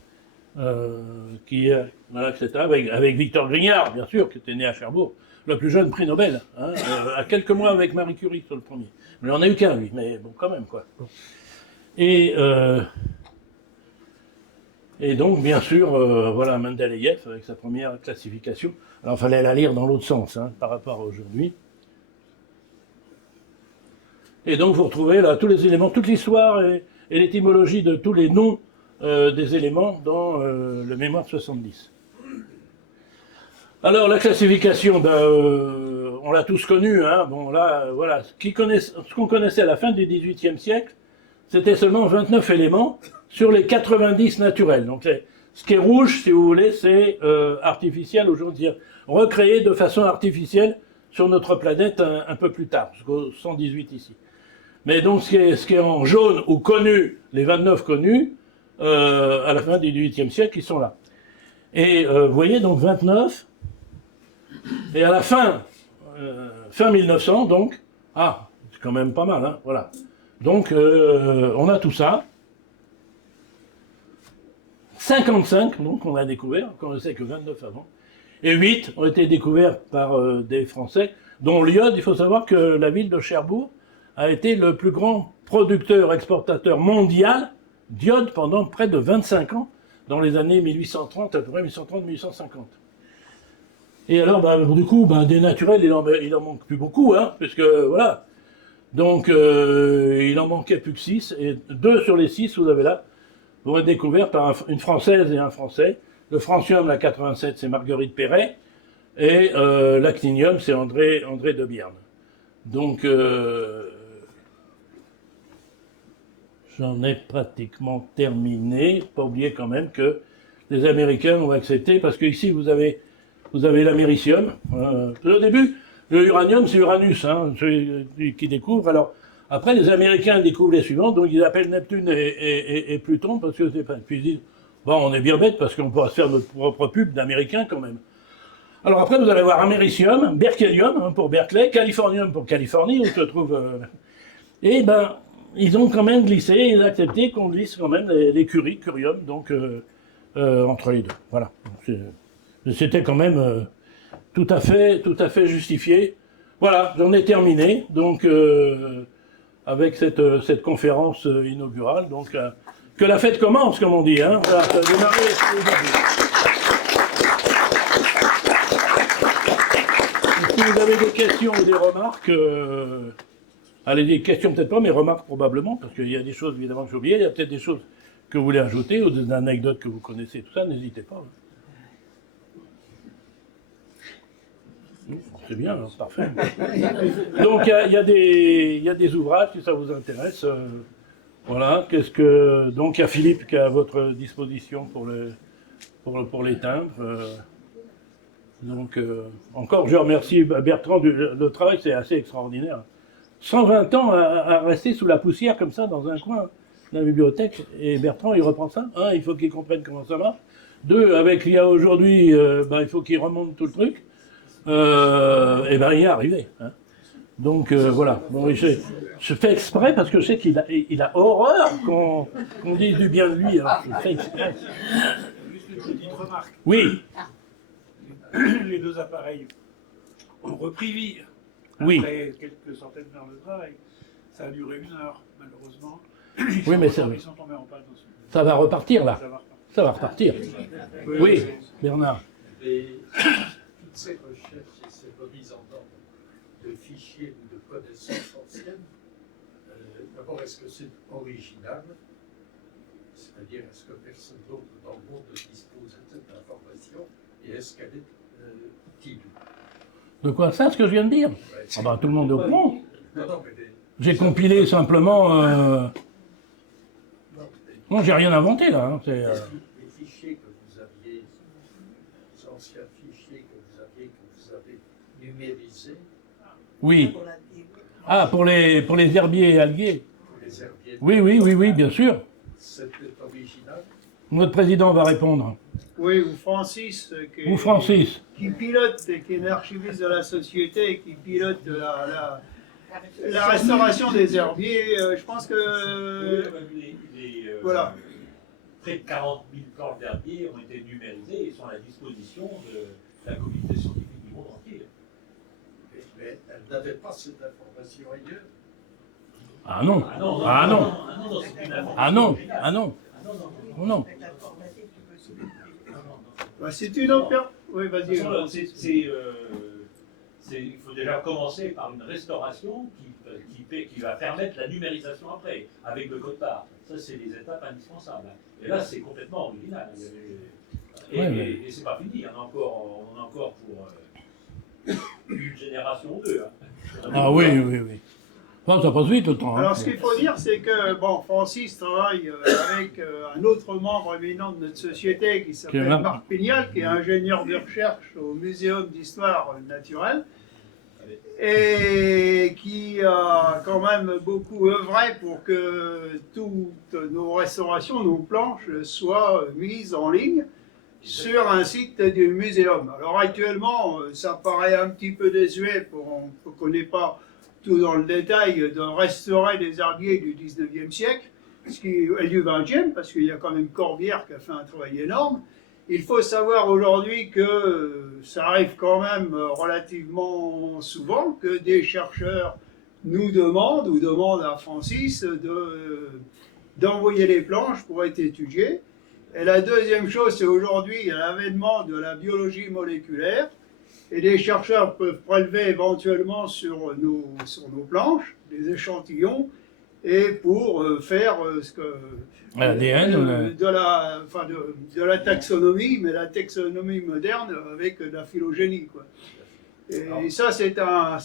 voilà, etc., avec Victor Grignard, bien sûr, qui était né à Cherbourg, le plus jeune prix Nobel, hein, à quelques mois avec Marie Curie sur le premier. Mais il n'en a eu qu'un, lui, mais bon, quand même, quoi. Et donc, bien sûr, voilà, Mendeleïev avec sa première classification. Alors, il fallait la lire dans l'autre sens, hein, par rapport à aujourd'hui. Et donc, vous retrouvez là tous les éléments, toute l'histoire et l'étymologie de tous les noms des éléments dans le mémoire 70. Alors, la classification, on l'a tous connu, hein. Bon, là, voilà. Ce qu'on connaissait à la fin du XVIIIe siècle, c'était seulement 29 éléments sur les 90 naturels. Donc, ce qui est rouge, si vous voulez, c'est artificiel aujourd'hui, recréé de façon artificielle sur notre planète un peu plus tard, jusqu'au 118 ici. Mais donc, ce qui est en jaune ou connu, les 29 connus, à la fin du XVIIIe siècle, ils sont là. Et vous voyez, donc 29, et à la fin 1900, donc, c'est quand même pas mal, hein, voilà. Donc, on a tout ça. 55, donc, on a découvert, qu'on ne sait que 29 avant. Et 8 ont été découverts par des Français, dont l'iode. Il faut savoir que la ville de Cherbourg a été le plus grand producteur-exportateur mondial d'iode pendant près de 25 ans, dans les années 1830, à peu près 1830-1850. Et alors, du coup, des naturels, il en manque plus beaucoup, hein, puisque, voilà. Donc, il en manquait plus que 6, et 2 sur les 6, vous avez là, vont être découverts par une Française et un Français. Le francium, la 87, c'est Marguerite Perret, et l'actinium, c'est André de Bierne. Donc, j'en ai pratiquement terminé. Pas oublier quand même que les Américains ont accepté, parce que ici, vous avez l'américium. Au début, le uranium, c'est Uranus, hein, qui découvre. Alors, après, les Américains découvrent les suivants, donc ils appellent Neptune et Pluton, parce que c'est pas. Puis ils disent, bon, on est bien bête, parce qu'on pourra se faire notre propre pub d'Américains quand même. Alors après, vous allez voir américium, berkelium, hein, pour Berkeley, californium pour Californie, où se trouve. Et ils ont quand même glissé, ils ont accepté qu'on glisse quand même les curium, donc entre les deux. Voilà. C'était quand même tout à fait justifié. Voilà, j'en ai terminé. Donc, avec cette conférence inaugurale, donc que la fête commence, comme on dit. Hein. Voilà, ça a démarré aujourd'hui. Si vous avez des questions ou des remarques, allez, des questions peut-être pas, mais remarques probablement, parce qu'il y a des choses évidemment que j'ai oubliées, il y a peut-être des choses que vous voulez ajouter, ou des anecdotes que vous connaissez, tout ça, n'hésitez pas. C'est bien, hein, parfait. Donc il y a des ouvrages, si ça vous intéresse. Voilà, donc il y a Philippe qui est à votre disposition pour les timbres. Donc encore, je remercie Bertrand, le travail c'est assez extraordinaire. 120 ans à rester sous la poussière comme ça dans un coin de la bibliothèque, et Bertrand il reprend ça. Un, il faut qu'il comprenne comment ça marche. Deux, avec l'IA aujourd'hui, il faut qu'il remonte tout le truc. Il y est arrivé. Hein. Donc voilà. Bon, je fais exprès parce que je sais qu'il a horreur qu'on dise du bien de lui. Alors je fais exprès. Juste une petite remarque. Oui. Les deux appareils ont repris vie. Oui. Après quelques centaines d'heures de travail. Ça a duré 1 heure, malheureusement. Oui, mais ils sont tombés en panne. Ça va repartir là. Ça va repartir. Ça va repartir. Oui, Bernard. Toutes ces recherches et ces remises en ordre de fichiers ou de connaissances anciennes, d'abord, est-ce que c'est original? C'est-à-dire, est-ce que personne d'autre dans le monde dispose de cette information? Et est-ce qu'elle est utile? De quoi ça, ce que je viens de dire? Ouais, tout le monde est au courant. Non, mais J'ai compilé simplement... Non, j'ai rien inventé là. Hein. les fichiers que vous aviez, les anciens fichiers que vous avez numérisés, Oui. Ah, pour les herbiers et alguiers. les herbiers, Oui, bien sûr. c'était original. Notre président va répondre. Oui, ou Francis, qui pilote, qui est l'archiviste de la société, et qui pilote la restauration des herbiers. Je pense que... voilà. Près de 40 000 plantes d'herbiers ont été numérisées et sont à la disposition de la communauté scientifique du monde entier. Mais elle n'avait pas cette information ailleurs. Ah non. Non. C'est une opération. Oui, vas-y. Il faut déjà commencer par une restauration qui va permettre la numérisation après, avec le code barre. Ça, c'est des étapes indispensables. Et là, c'est complètement original. Et c'est pas fini, on en a encore pour une génération ou deux. Hein. Ah oui, oui, oui. Non, ça passe vite le temps. Hein. Alors, ce qu'il faut dire, c'est que bon, Francis travaille avec un autre membre éminent de notre société qui s'appelle Marc. Marc Pignal, qui est ingénieur de recherche au Muséum d'histoire naturelle et qui a quand même beaucoup œuvré pour que toutes nos restaurations, nos planches soient mises en ligne sur un site du muséum. Alors actuellement, ça paraît un petit peu désuet, on ne connaît pas tout dans le détail, de restaurer des herbiers du 19e siècle, ce qui est du 20e, parce qu'il y a quand même Corbière qui a fait un travail énorme. Il faut savoir aujourd'hui que ça arrive quand même relativement souvent que des chercheurs nous demandent, ou demandent à Francis, d'envoyer les planches pour être étudiées. Et la deuxième chose, c'est aujourd'hui, il y a l'avènement de la biologie moléculaire, et les chercheurs peuvent prélever éventuellement sur nos planches des échantillons, et pour faire ce que l'ADN, de la taxonomie, mais la taxonomie moderne avec de la phylogénie, quoi. Et ça, c'est un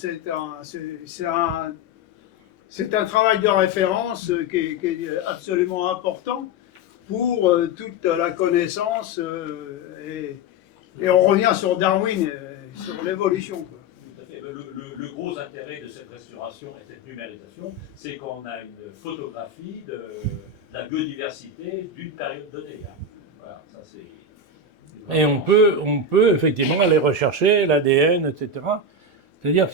travail de référence qui est absolument important pour toute la connaissance, et on revient sur Darwin, sur l'évolution, quoi. Tout à fait. Le gros intérêt de cette restauration et cette numérisation, c'est qu'on a une photographie de la biodiversité d'une période donnée. Hein. Voilà, ça c'est... Et on peut effectivement aller rechercher l'ADN, etc. C'est-à-dire,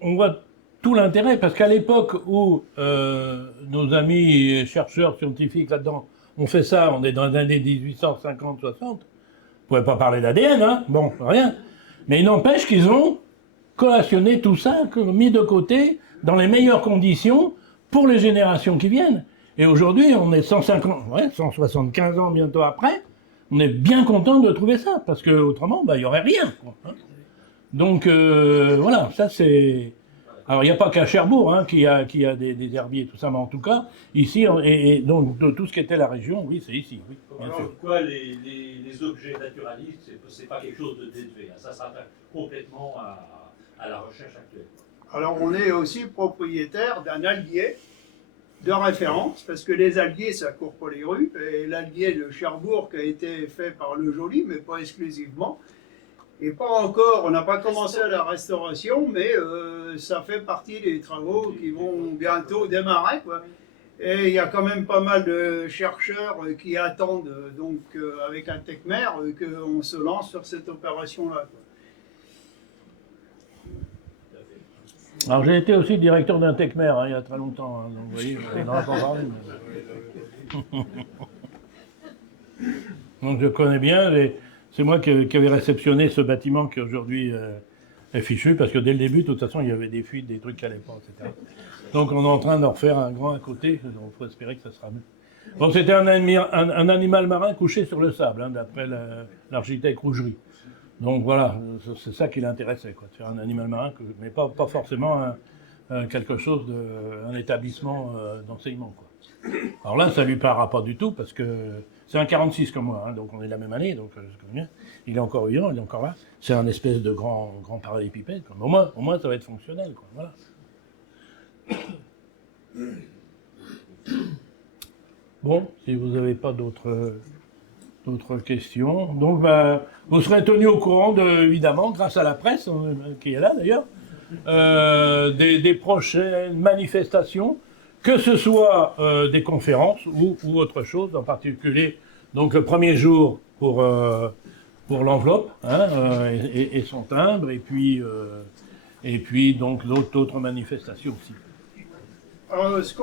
on voit tout l'intérêt, parce qu'à l'époque où nos amis chercheurs scientifiques là-dedans ont fait ça, on est dans les années 1850-60, on ne pouvait pas parler d'ADN, hein, bon, rien. Mais il n'empêche qu'ils ont collationné tout ça, mis de côté, dans les meilleures conditions pour les générations qui viennent. Et aujourd'hui, on est 175 ans bientôt après, on est bien content de trouver ça, parce qu'autrement, il n'y aurait rien, quoi, hein. Donc, voilà, ça c'est... Alors, il n'y a pas qu'à Cherbourg hein, qui a des herbiers, tout ça, mais en tout cas, ici, et donc de tout ce qui était la région, oui, c'est ici, oui, bien sûr. Pourquoi les objets naturalistes, c'est pas quelque chose de désuet, hein. Ça s'attaque complètement à la recherche actuelle. Alors, on est aussi propriétaire d'un alguier de référence, parce que les alguiers, ça court pas les rues, et l'alguier de Cherbourg qui a été fait par Le Joly, mais pas exclusivement. Et pas encore, on n'a pas commencé à la restauration, mais ça fait partie des travaux qui vont bientôt démarrer, quoi. Et il y a quand même pas mal de chercheurs qui attendent, donc avec un TECMER, qu'on se lance sur cette opération-là, quoi. Alors j'ai été aussi directeur d'un TECMER hein, il y a très longtemps, hein, donc vous voyez, on n'en a pas parlé. Mais... donc je connais bien, c'est moi qui avais réceptionné ce bâtiment qui aujourd'hui est fichu, parce que dès le début, de toute façon, il y avait des fuites, des trucs qui n'allaient pas, etc. Donc on est en train d'en refaire un grand à côté, il faut espérer que ça sera mieux. Bon, c'était un animal marin couché sur le sable, hein, d'après l'architecte Rougerie. Donc voilà, c'est ça qui l'intéressait, quoi, de faire un animal marin, mais pas forcément quelque chose un établissement d'enseignement, quoi. Alors là, ça lui parlera pas du tout, parce que c'est un 46 comme moi, hein, donc on est de la même année, donc je connais bien. Il est encore vivant, il est encore là. C'est un espèce de grand parallélépipède, quoi. Au moins, ça va être fonctionnel, quoi. Voilà. Bon, si vous n'avez pas d'autres questions. Donc, vous serez tenu au courant, évidemment, grâce à la presse, qui est là d'ailleurs, des prochaines manifestations, que ce soit des conférences ou autre chose, en particulier, donc le premier jour pour l'enveloppe hein, et son timbre, et puis donc d'autres manifestations aussi.